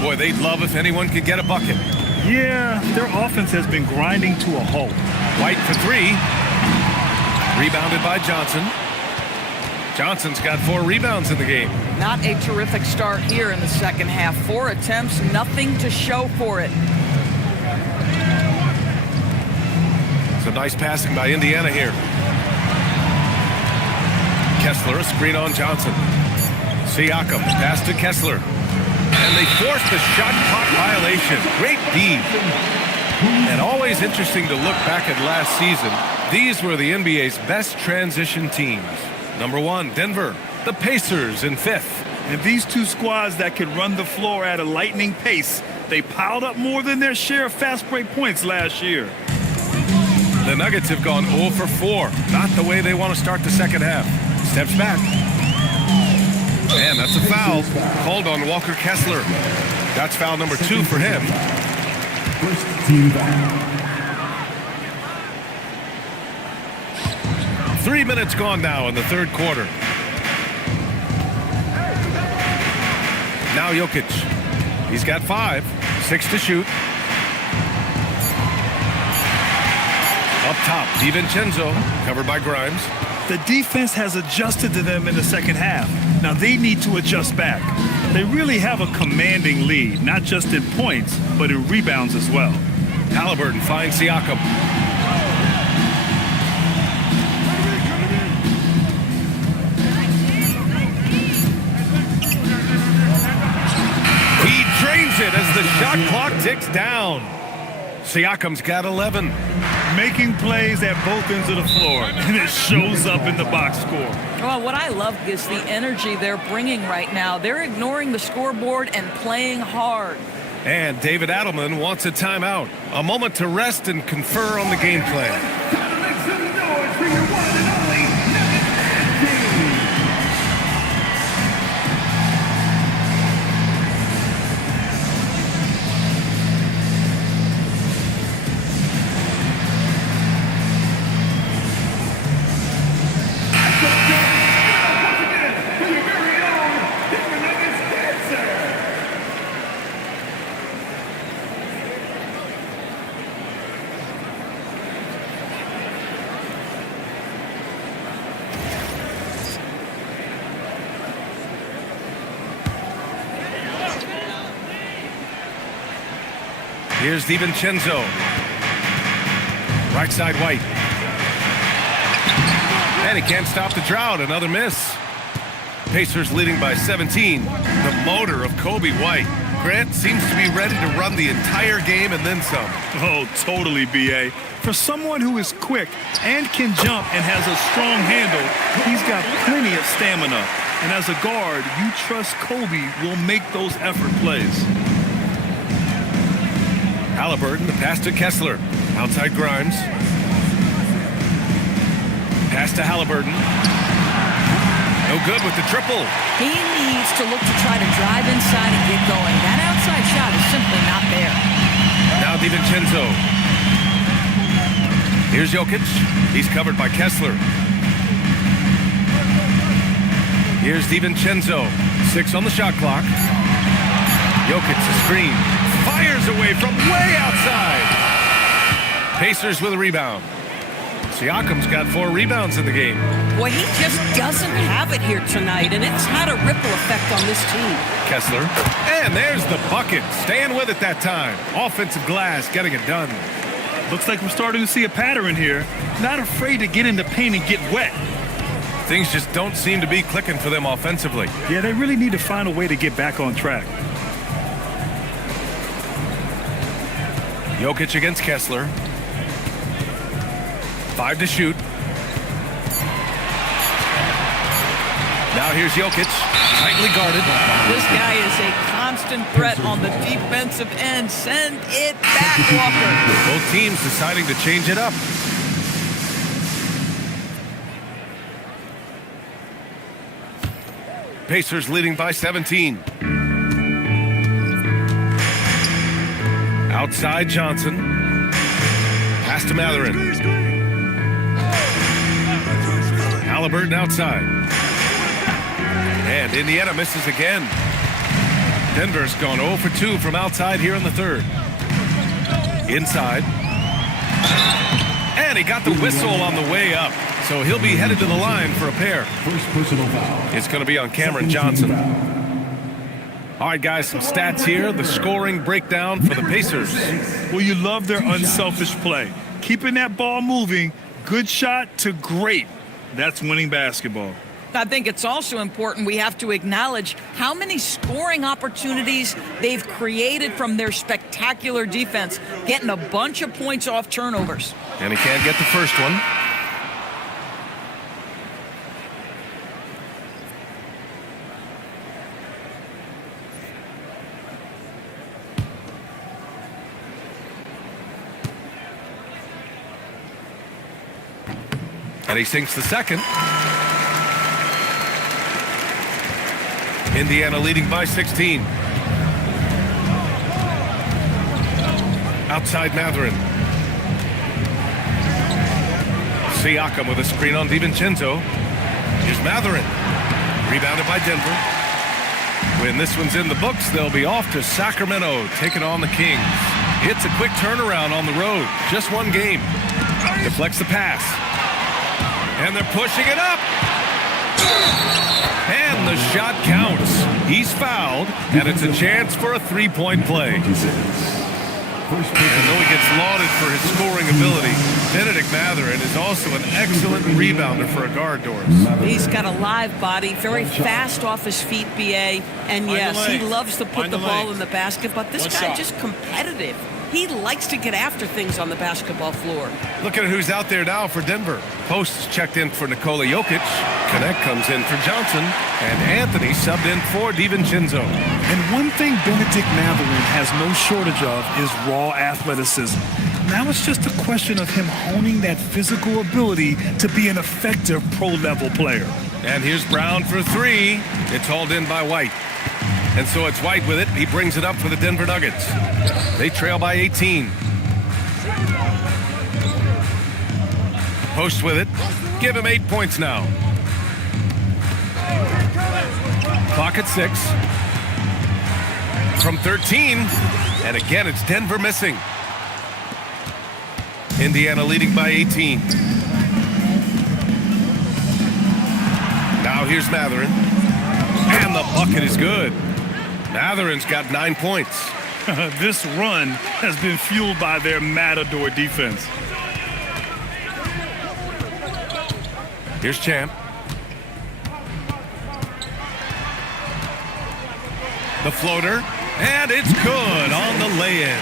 Boy, they'd love if anyone could get a bucket. Yeah, their offense has been grinding to a halt. White for 3. Rebounded by Johnson. Johnson's got 4 rebounds in the game. Not a terrific start here in the second half. 4 attempts, nothing to show for it. Some nice passing by Indiana here. Kessler, a screen on Johnson. Siakam, pass to Kessler. And they forced the shot clock violation. Great D. And always interesting to look back at last season. These were the NBA's best transition teams. Number 1, Denver. The Pacers in 5th. And these two squads that could run the floor at a lightning pace, they piled up more than their share of fast break points last year. The Nuggets have gone 0 for 4. Not the way they want to start the second half. Steps back. And that's a foul. Called on Walker Kessler. That's foul number 2 for him. First team foul. 3 minutes gone now in the third quarter. Now Jokic. He's got 5. 6 to shoot. Up top, DiVincenzo, covered by Grimes. The defense has adjusted to them in the second half. Now they need to adjust back. They really have a commanding lead, not just in points, but in rebounds as well. Halliburton finds Siakam. He drains it as the shot clock ticks down. Siakam's got 11. Making plays at both ends of the floor, and it shows up in the box score. Well, what I love is the energy they're bringing right now. They're ignoring the scoreboard and playing hard. And David Adelman wants a timeout. A moment to rest and confer on the game plan. Time to make some noise for your one and only Nuggets team. Here's DiVincenzo. Right side, White. And he can't stop the drought. Another miss. Pacers leading by 17. The motor of Kobe White. Grant seems to be ready to run the entire game and then some. Oh, totally, B.A. For someone who is quick and can jump and has a strong handle, he's got plenty of stamina. And as a guard, you trust Kobe will make those effort plays. Halliburton, the pass to Kessler. Outside Grimes. Pass to Halliburton. No good with the triple. He needs to look to try to drive inside and get going. That outside shot is simply not there. Now DiVincenzo. Here's Jokic. He's covered by Kessler. Here's DiVincenzo. 6 on the shot clock. Jokic, the screen. Fires away from way outside. Pacers with a rebound. Siakam's got 4 rebounds in the game. Boy, he just doesn't have it here tonight, and it's had a ripple effect on this team. Kessler. And there's the bucket. Staying with it that time. Offensive glass, getting it done. Looks like we're starting to see a pattern here. Not afraid to get in the paint and get wet. Things just don't seem to be clicking for them offensively. Yeah, they really need to find a way to get back on track. Jokic against Kessler. 5 to shoot. Now here's Jokic, tightly guarded. This guy is a constant threat on the defensive end. Send it back, Walker. Both teams deciding to change it up. Pacers leading by 17. Outside Johnson. Pass to Matherin. Halliburton outside. And Indiana misses again. Denver's gone 0 for 2 from outside here in the third. Inside. And he got the whistle on the way up. So he'll be headed to the line for a pair. First personal foul. It's going to be on Cameron Johnson. All right, guys, some stats here. The scoring breakdown for the Pacers. Well, you love their unselfish play. Keeping that ball moving, good shot to great. That's winning basketball. I think it's also important we have to acknowledge how many scoring opportunities they've created from their spectacular defense, getting a bunch of points off turnovers. And he can't get the first one. And he sinks the second. Indiana leading by 16. Outside Matherin. Siakam with a screen on DiVincenzo. Here's Matherin. Rebounded by Denver. When this one's in the books, they'll be off to Sacramento, taking on the Kings. It's a quick turnaround on the road. Just one game. Deflects the pass. And they're pushing it up. And the shot counts. He's fouled, and it's a chance for a three-point play. And though he gets lauded for his scoring ability, Benedict Matherin is also an excellent rebounder for a guard, Doris. He's got a live body, very fast off his feet, B.A. And yes, he loves to put the ball in the basket, but this guy just competitive. He likes to get after things on the basketball floor. Look at who's out there now for Denver. Post is checked in for Nikola Jokic. Connect comes in for Johnson. And Anthony subbed in for DiVincenzo. And one thing Benedict Matherin has no shortage of is raw athleticism. Now it's just a question of him honing that physical ability to be an effective pro-level player. And here's Brown for three. It's hauled in by White. And so it's White with it. He brings it up for the Denver Nuggets. They trail by 18. Post with it. Give him 8 points now. Clock at 6. From 13. And again, it's Denver missing. Indiana leading by 18. Now here's Matherin. And the bucket is good. Matherin's got 9 points. This run has been fueled by their Matador defense. Here's Champ. The floater, and it's good on the lay-in.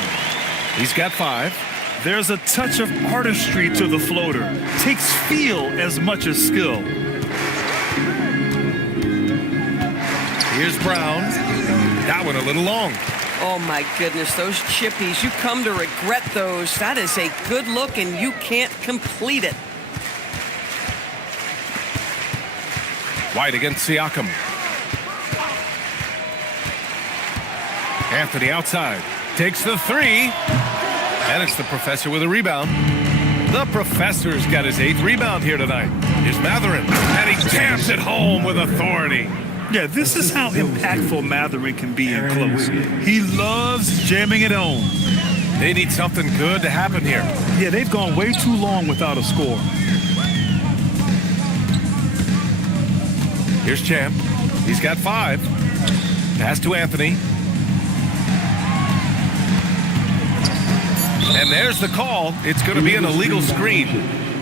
He's got 5. There's a touch of artistry to the floater. Takes feel as much as skill. Here's Brown. That one a little long. Oh, my goodness, those chippies, you come to regret those. That is a good look, and you can't complete it. White against Siakam. Anthony outside. Takes the 3. And it's the professor with a rebound. The professor's got his 8th rebound here tonight. Here's Matherin. And he jams it home with authority. Yeah, this is how impactful Matherin can be in close. He loves jamming it home. They need something good to happen here. Yeah, they've gone way too long without a score. Here's Champ. He's got 5. Pass to Anthony. And there's the call. It's going to be an illegal screen.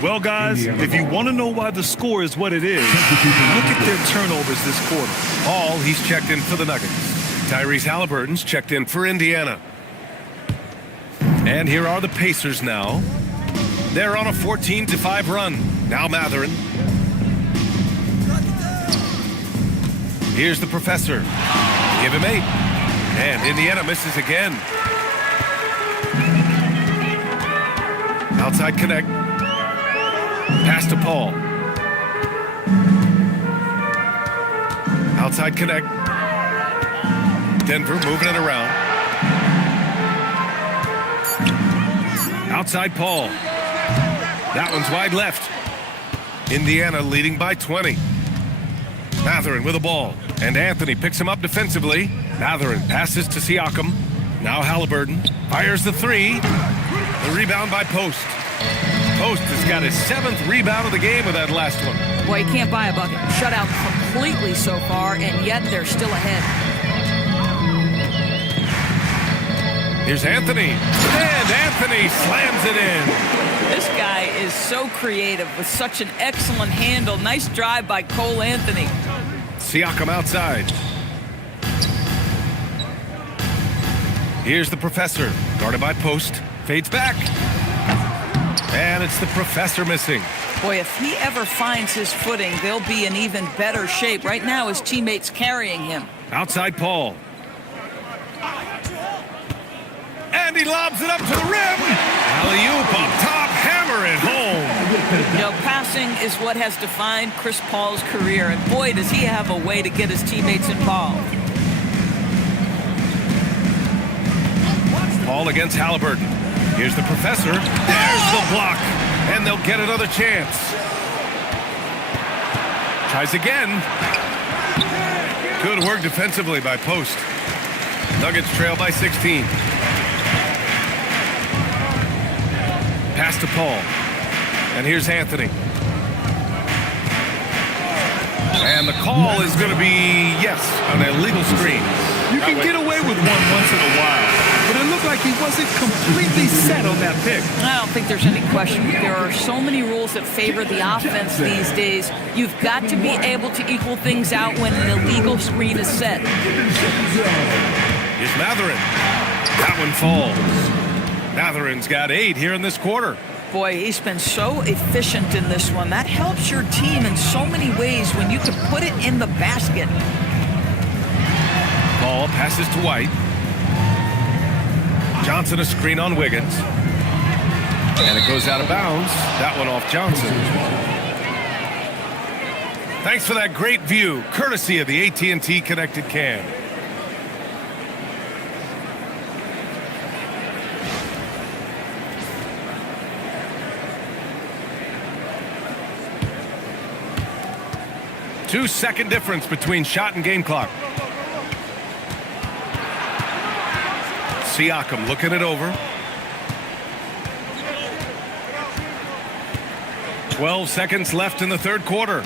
Well, guys, if you want to know why the score is what it is, look at their turnovers this quarter. Hall, he's checked in for the Nuggets. Tyrese Halliburton's checked in for Indiana. And here are the Pacers now. They're on a 14-5 run. Now Matherin. Here's the professor. Give him 8. And Indiana misses again. Outside connect. Pass to Paul. Outside connect. Denver moving it around. Outside Paul. That one's wide left. Indiana leading by 20. Matherin with the ball. And Anthony picks him up defensively. Matherin passes to Siakam. Now Halliburton fires the 3. The rebound by Post. Post has got his 7th rebound of the game with that last one. Boy, you can't buy a bucket. Shut out completely so far, and yet they're still ahead. Here's Anthony. And Anthony slams it in. This guy is so creative with such an excellent handle. Nice drive by Cole Anthony. Siakam outside. Here's the professor. Guarded by Post. Fades back. And it's the professor missing. Boy, if he ever finds his footing, they'll be in even better shape. Right now, his teammates carrying him. Outside Paul. And he lobs it up to the rim. Alley-oop up top. Hammer it home. You know, passing is what has defined Chris Paul's career. And boy, does he have a way to get his teammates involved. Paul against Halliburton. Here's the professor. There's the block. And they'll get another chance. Tries again. Good work defensively by Post. Nuggets trail by 16. Pass to Paul. And here's Anthony. And the call is going to be, yes, an illegal screen. You can get away with one once in a while, but it looked like he wasn't completely set on that pick. I don't think there's any question. There are so many rules that favor the offense these days. You've got to be able to equal things out when an illegal screen is set. Here's Matherin. That one falls. Matherin's got 8 here in this quarter. Boy, he's been so efficient in this one. That helps your team in so many ways when you can put it in the basket. Ball passes to White. Johnson a screen on Wiggins. And it goes out of bounds. That one off Johnson. Thanks for that great view, courtesy of the AT&T Connected Cam. Two-second difference between shot and game clock. Siakam looking it over. 12 seconds left in the third quarter.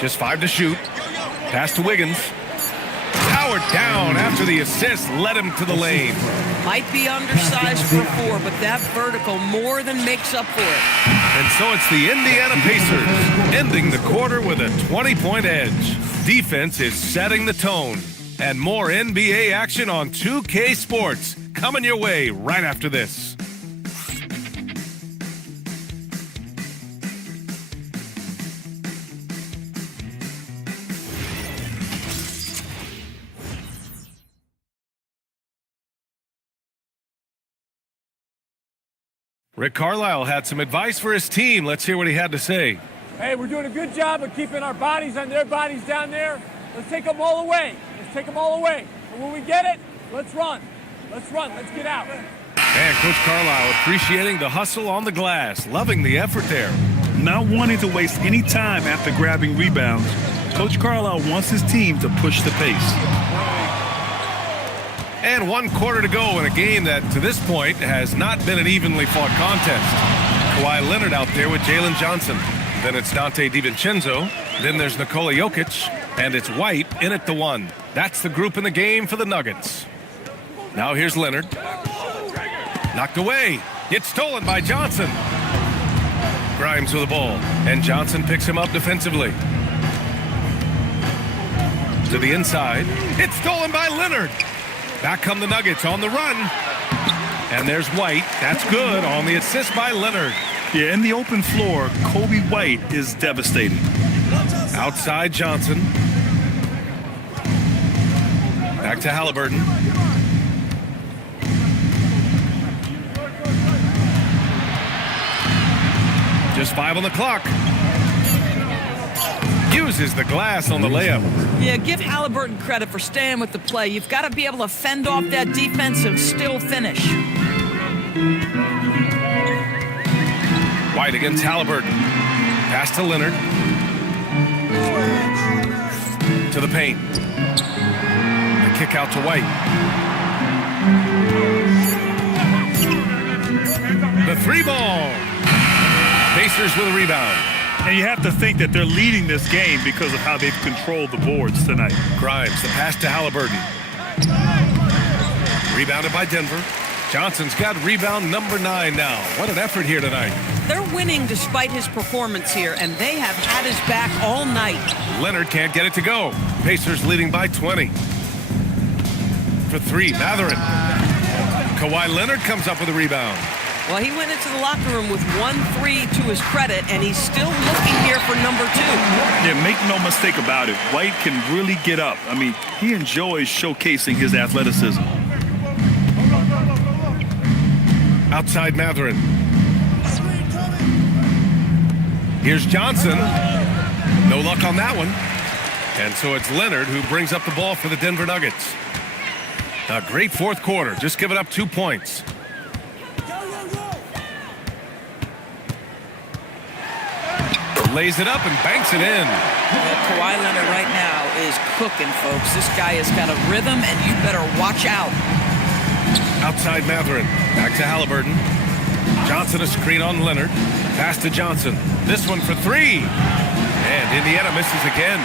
Just 5 to shoot. Pass to Wiggins. Powered down after the assist led him to the lane. Might be undersized for 4, but that vertical more than makes up for it. And so it's the Indiana Pacers ending the quarter with a 20-point edge. Defense is setting the tone. And more NBA action on 2K Sports coming your way right after this. Rick Carlisle had some advice for his team. Let's hear what he had to say. Hey, we're doing a good job of keeping our bodies on their bodies down there. Let's take them all away. Let's take them all away. And when we get it, let's run. Let's run. Let's get out. And Coach Carlisle appreciating the hustle on the glass, loving the effort there. Not wanting to waste any time after grabbing rebounds, Coach Carlisle wants his team to push the pace. And 1 quarter to go in a game that, to this point, has not been an evenly fought contest. Kawhi Leonard out there with Jalen Johnson. Then it's Dante DiVincenzo. Then there's Nikola Jokic. And it's White in at the 1. That's the group in the game for the Nuggets. Now here's Leonard. Knocked away. It's stolen by Johnson. Grimes with the ball. And Johnson picks him up defensively. To the inside. It's stolen by Leonard. Back come the Nuggets on the run. And there's White. That's good on the assist by Leonard. Yeah, in the open floor, Kobe White is devastating. Outside Johnson. Back to Halliburton. Just 5 on the clock. Uses the glass on the layup. Yeah, give Halliburton credit for staying with the play. You've got to be able to fend off that defense and still finish. White against Halliburton. Pass to Leonard. To the paint. The kick out to White. The 3 ball. Pacers with a rebound. And you have to think that they're leading this game because of how they've controlled the boards tonight. Grimes, the pass to Halliburton. Rebounded by Denver. Johnson's got rebound number 9 now. What an effort here tonight. They're winning despite his performance here, and they have had his back all night. Leonard can't get it to go. Pacers leading by 20. For 3, Mathurin. Kawhi Leonard comes up with a rebound. Well, he went into the locker room with 1-3 to his credit, and he's still looking here for number 2. Yeah, make no mistake about it. White can really get up. I mean, he enjoys showcasing his athleticism. Outside Mathurin. Here's Johnson. No luck on that one. And so it's Leonard who brings up the ball for the Denver Nuggets. A great 4th quarter. Just giving up 2 points. Lays it up and banks it in. Kawhi Leonard right now is cooking, folks. This guy has got a rhythm, and you better watch out. Outside Mathurin. Back to Halliburton. Johnson a screen on Leonard. Pass to Johnson. This one for 3. And Indiana misses again.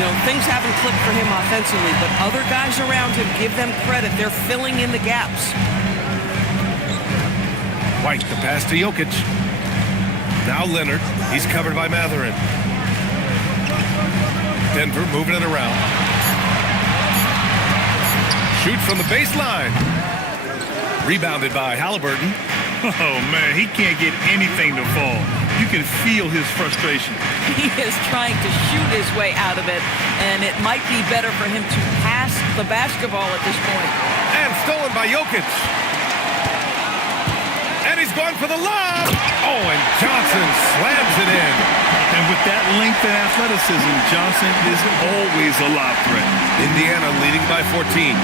You know, things haven't clicked for him offensively, but other guys around him, give them credit. They're filling in the gaps. White, the pass to Jokic. Now Leonard. He's covered by Mathurin. Denver moving it around. Shoot from the baseline. Rebounded by Halliburton. Oh, man, he can't get anything to fall. You can feel his frustration. He is trying to shoot his way out of it, and it might be better for him to pass the basketball at this point. And stolen by Jokic. And he's going for the lob. Oh, and Johnson slams it in. And with that length and athleticism, Johnson is always a lob threat. Indiana leading by 14.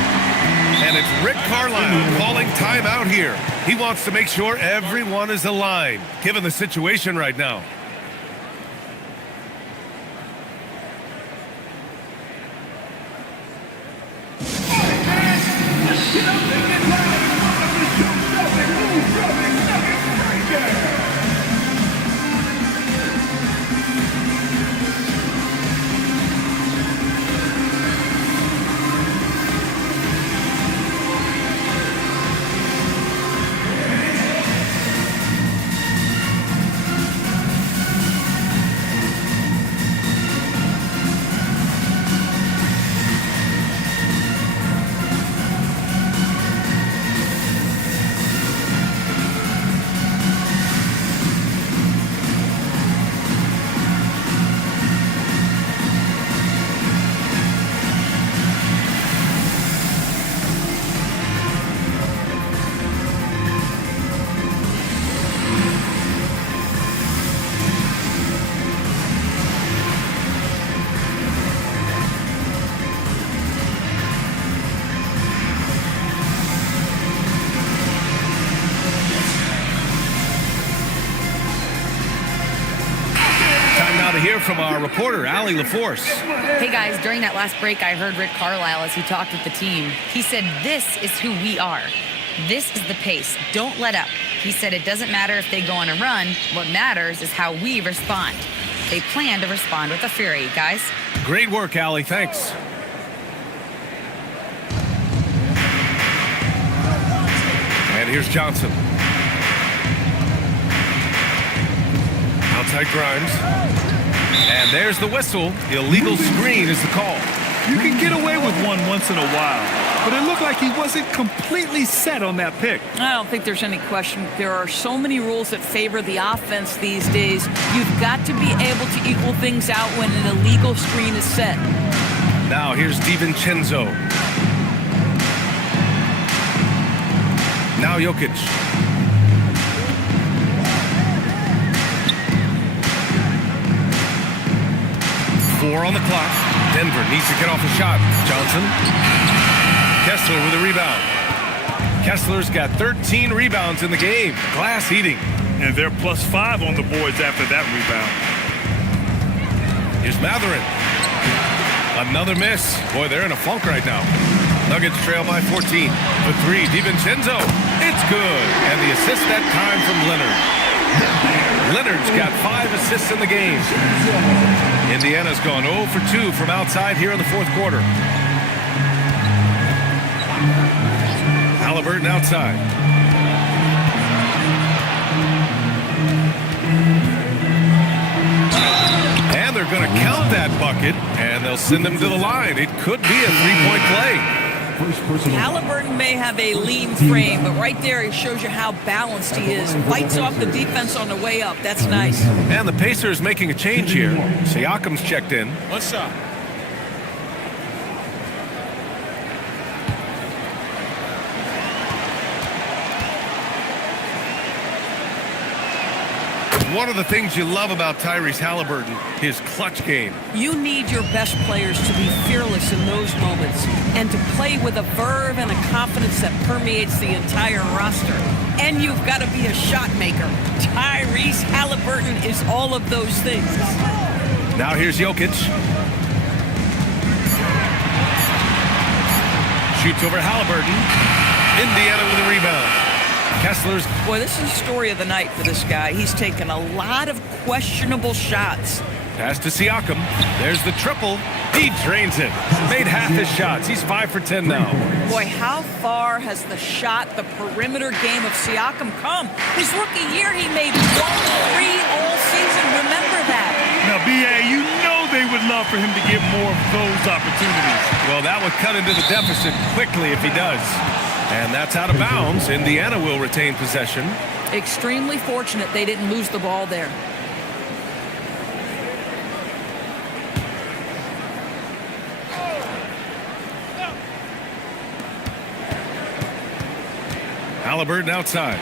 And it's Rick Carlisle calling timeout here. He wants to make sure everyone is aligned, given the situation right now. from our reporter, Allie LaForce. Hey guys, during that last break, I heard Rick Carlisle as he talked with the team. He said, "This is who we are. This is the pace. Don't let up." He said it doesn't matter if they go on a run. What matters is how we respond. They plan to respond with a fury, guys. Great work, Allie. Thanks. And here's Johnson. Outside Grimes. And there's the whistle. Illegal screen is the call. You can get away with one once in a while, but it looked like he wasn't completely set on that pick. I don't think there's any question. There are so many rules that favor the offense these days. You've got to be able to equal things out when an illegal screen is set. Now here's DiVincenzo. Now Jokic. Four on the clock. Denver needs to get off a shot. Johnson. Kessler with a rebound. Kessler's got 13 rebounds in the game. Glass eating. And they're +5 on the boards after that rebound. Here's Matherin. Another miss. Boy, they're in a funk right now. Nuggets trail by 14. For three, DiVincenzo. It's good. And the assist that time from Leonard. Leonard's got 5 assists in the game. Indiana's gone 0 for 2 from outside here in the fourth quarter. Halliburton outside. And they're going to count that bucket, and they'll send him to the line. It could be a three-point play. Halliburton may have a lean frame, but right there it shows you how balanced he is. Fights off the defense on the way up. That's nice. And the Pacers making a change here. Siakam's checked in. One shot. One of the things you love about Tyrese Halliburton, his clutch game. You need your best players to be fearless in those moments and to play with a verve and a confidence that permeates the entire roster. And you've got to be a shot maker. Tyrese Halliburton is all of those things. Now here's Jokic. Shoots over Halliburton. Indiana with a rebound. Kessler's. Boy, this is the story of the night for this guy. He's taken a lot of questionable shots. Pass to Siakam. There's the triple. He drains it. Made half his shots. He's 5 for 10 now. Boy, how far has the perimeter game of Siakam come? His rookie year, he made 1 3 all season. Remember that. Now, B.A., you know they would love for him to get more of those opportunities. Well, that would cut into the deficit quickly if he does. And that's out of bounds. Indiana will retain possession. Extremely fortunate they didn't lose the ball there. Halliburton outside.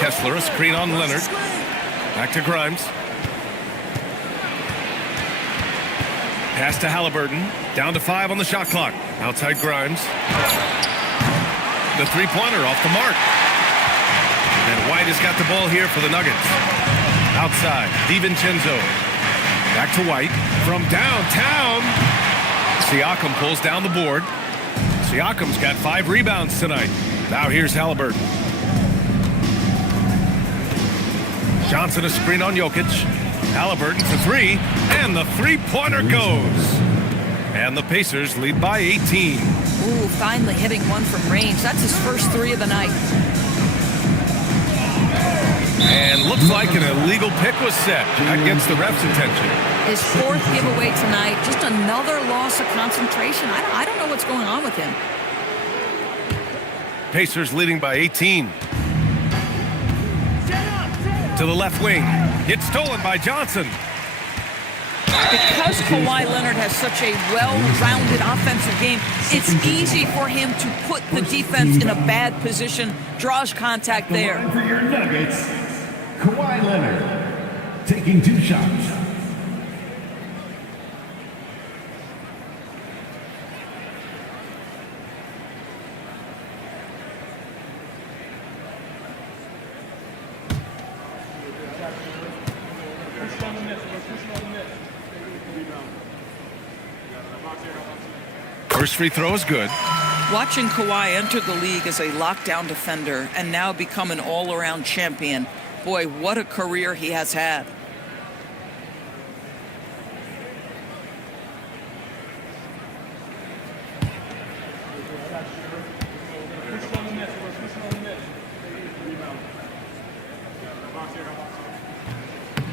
Kessler, a screen on Leonard. Back to Grimes. Pass to Halliburton. Down to 5 on the shot clock. Outside Grimes. The three-pointer off the mark. And White has got the ball here for the Nuggets. Outside, DiVincenzo. Back to White. From downtown. Siakam pulls down the board. Siakam's got 5 rebounds tonight. Now here's Halliburton. Johnson a screen on Jokic. Halliburton for 3, and the three-pointer goes. And the Pacers lead by 18. Ooh, finally hitting one from range. That's his first 3 of the night. And looks like an illegal pick was set. That gets the ref's attention. His 4th giveaway tonight. Just another loss of concentration. I don't know what's going on with him. Pacers leading by 18. To the left wing. It's stolen by Johnson. Because Kawhi Leonard has such a well-rounded offensive game, it's easy for him to put the defense in a bad position, draws contact there. For your Nuggets, Kawhi Leonard taking 2 shots. First free throw is good. Watching Kawhi enter the league as a lockdown defender and now become an all-around champion, boy, what a career he has had.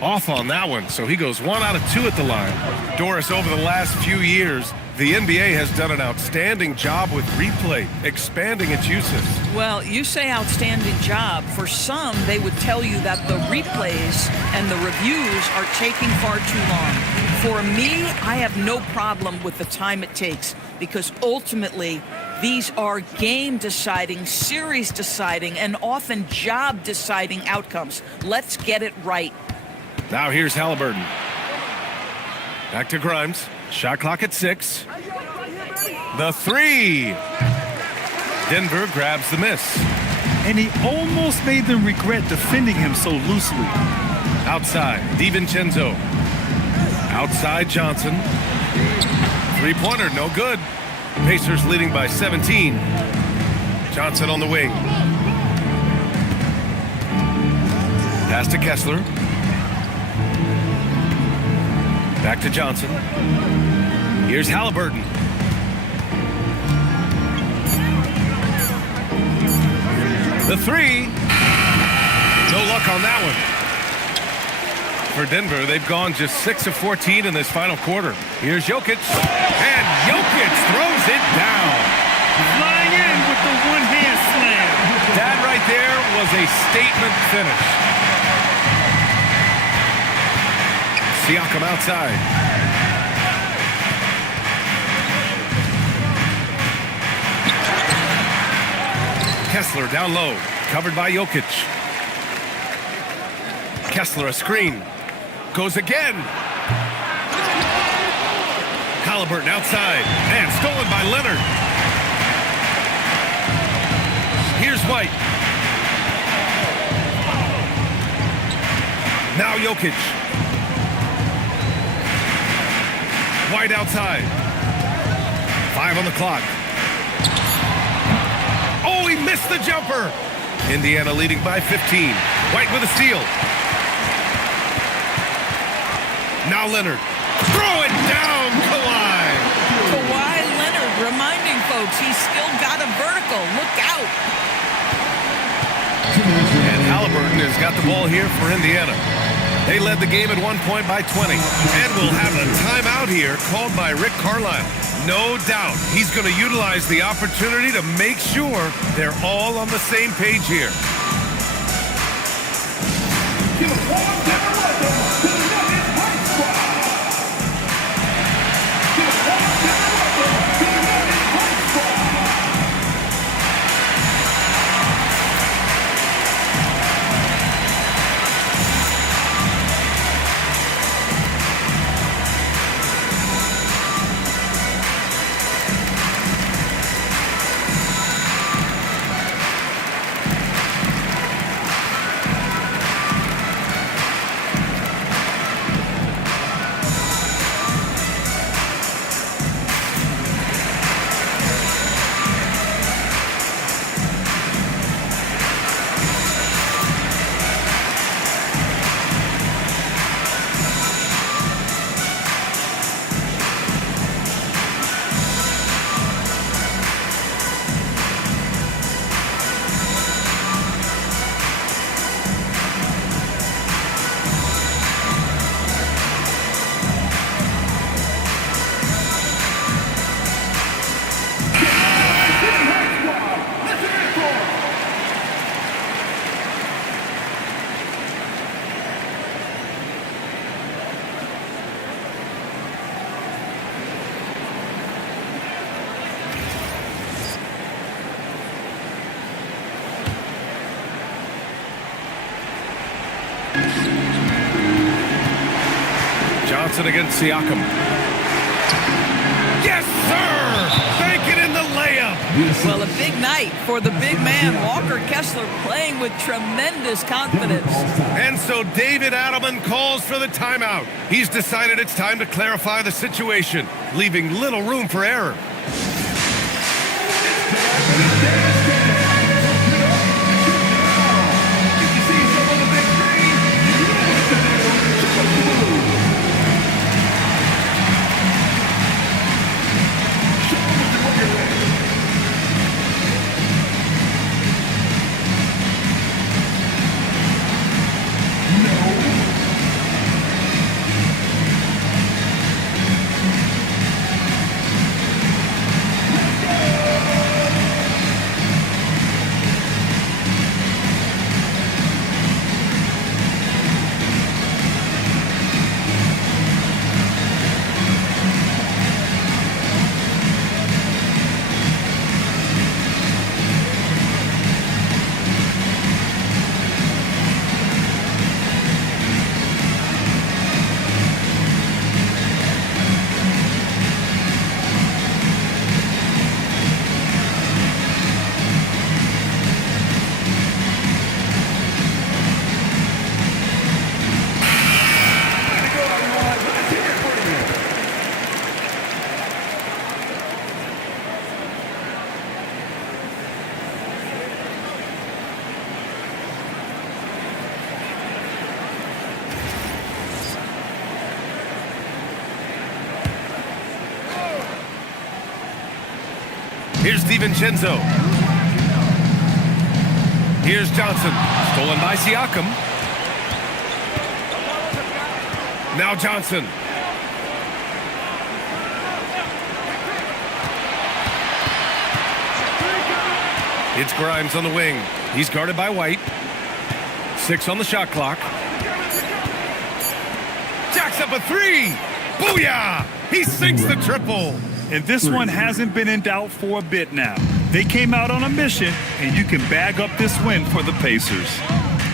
Off on that one, so he goes 1 out of 2 at the line. Doris, over the last few years, the NBA has done an outstanding job with replay, expanding its uses. Well, you say outstanding job. For some, they would tell you that the replays and the reviews are taking far too long. For me, I have no problem with the time it takes, because ultimately, these are game-deciding, series-deciding, and often job-deciding outcomes. Let's get it right. Now here's Halliburton. Back to Grimes. Shot clock at 6. The 3. Denver grabs the miss. And he almost made them regret defending him so loosely. Outside, DiVincenzo. Outside, Johnson. Three-pointer, no good. Pacers leading by 17. Johnson on the wing. Pass to Kessler. Back to Johnson. Here's Halliburton. The 3. No luck on that one. For Denver, they've gone just 6 of 14 in this final quarter. Here's Jokic. And Jokic throws it down. Flying in with the one-hand slam. That right there was a statement finish. Siakam outside. Kessler down low, covered by Jokic. Kessler a screen. Goes again. Halliburton outside. And stolen by Leonard. Here's White. Now Jokic. White outside. 5 on the clock. Oh, he missed the jumper. Indiana leading by 15. White with a steal. Now Leonard. Throw it down, Kawhi. Kawhi Leonard reminding folks he's still got a vertical. Look out. And Halliburton has got the ball here for Indiana. They led the game at one point by 20. And we'll have a timeout here called by Rick Carlisle. No doubt he's going to utilize the opportunity to make sure they're all on the same page here. Johnson against Siakam. Yes, sir! Bank it in the layup. Well, a big night for the big man, Walker Kessler, playing with tremendous confidence. And so David Adelman calls for the timeout. He's decided it's time to clarify the situation, leaving little room for error. Here's DiVincenzo. Here's Johnson. Stolen by Siakam. Now Johnson. It's Grimes on the wing. He's guarded by White. 6 on the shot clock. Jacks up a 3. Booyah! He sinks the triple. And this one hasn't been in doubt for a bit now. They came out on a mission, and you can bag up this win for the Pacers.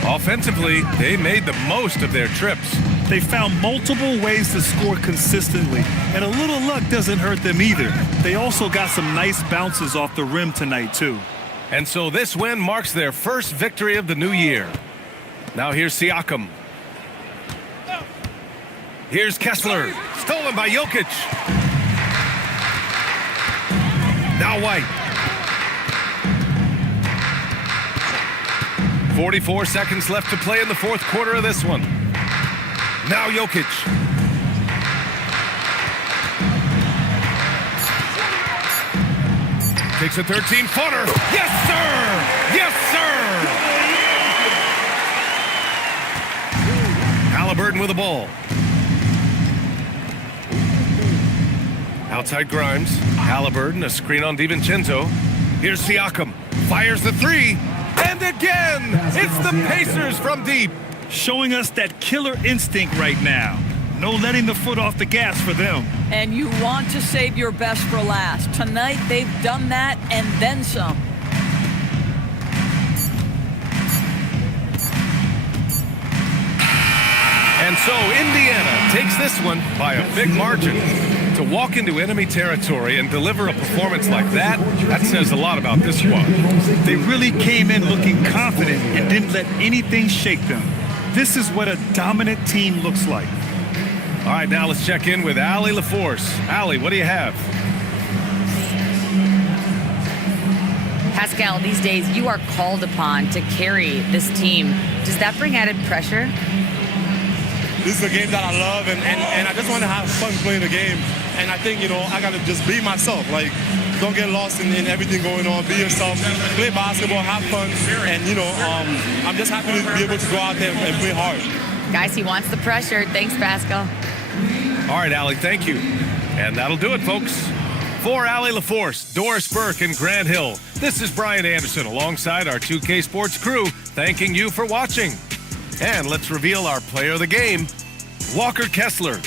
Offensively, they made the most of their trips. They found multiple ways to score consistently, and a little luck doesn't hurt them either. They also got some nice bounces off the rim tonight, too. And so this win marks their first victory of the new year. Now here's Siakam. Here's Kessler. Stolen by Jokic. Now White. 44 seconds left to play in the fourth quarter of this one. Now Jokic. Takes a 13-footer. Yes, sir! Yes, sir! Halliburton with the ball. Outside Grimes. Halliburton, a screen on DiVincenzo. Here's Siakam. Fires the 3. And again! It's the Pacers from deep. Showing us that killer instinct right now. No letting the foot off the gas for them. And you want to save your best for last. Tonight, they've done that and then some. And so Indiana takes this one by a big margin. To walk into enemy territory and deliver a performance like that says a lot about this squad. They really came in looking confident and didn't let anything shake them. This is what a dominant team looks like. All right, now let's check in with Allie LaForce. Allie, what do you have? Pascal, these days you are called upon to carry this team. Does that bring added pressure? This is a game that I love, and I just want to have fun playing the game. And I think, I got to just be myself. Like, don't get lost in everything going on. Be yourself. Play basketball, have fun. And, I'm just happy to be able to go out there and play hard. Guys, he wants the pressure. Thanks, Pascal. All right, Allie, thank you. And that'll do it, folks. For Allie LaForce, Doris Burke, and Grant Hill, this is Brian Anderson alongside our 2K Sports crew, thanking you for watching. And let's reveal our player of the game, Walker Kessler.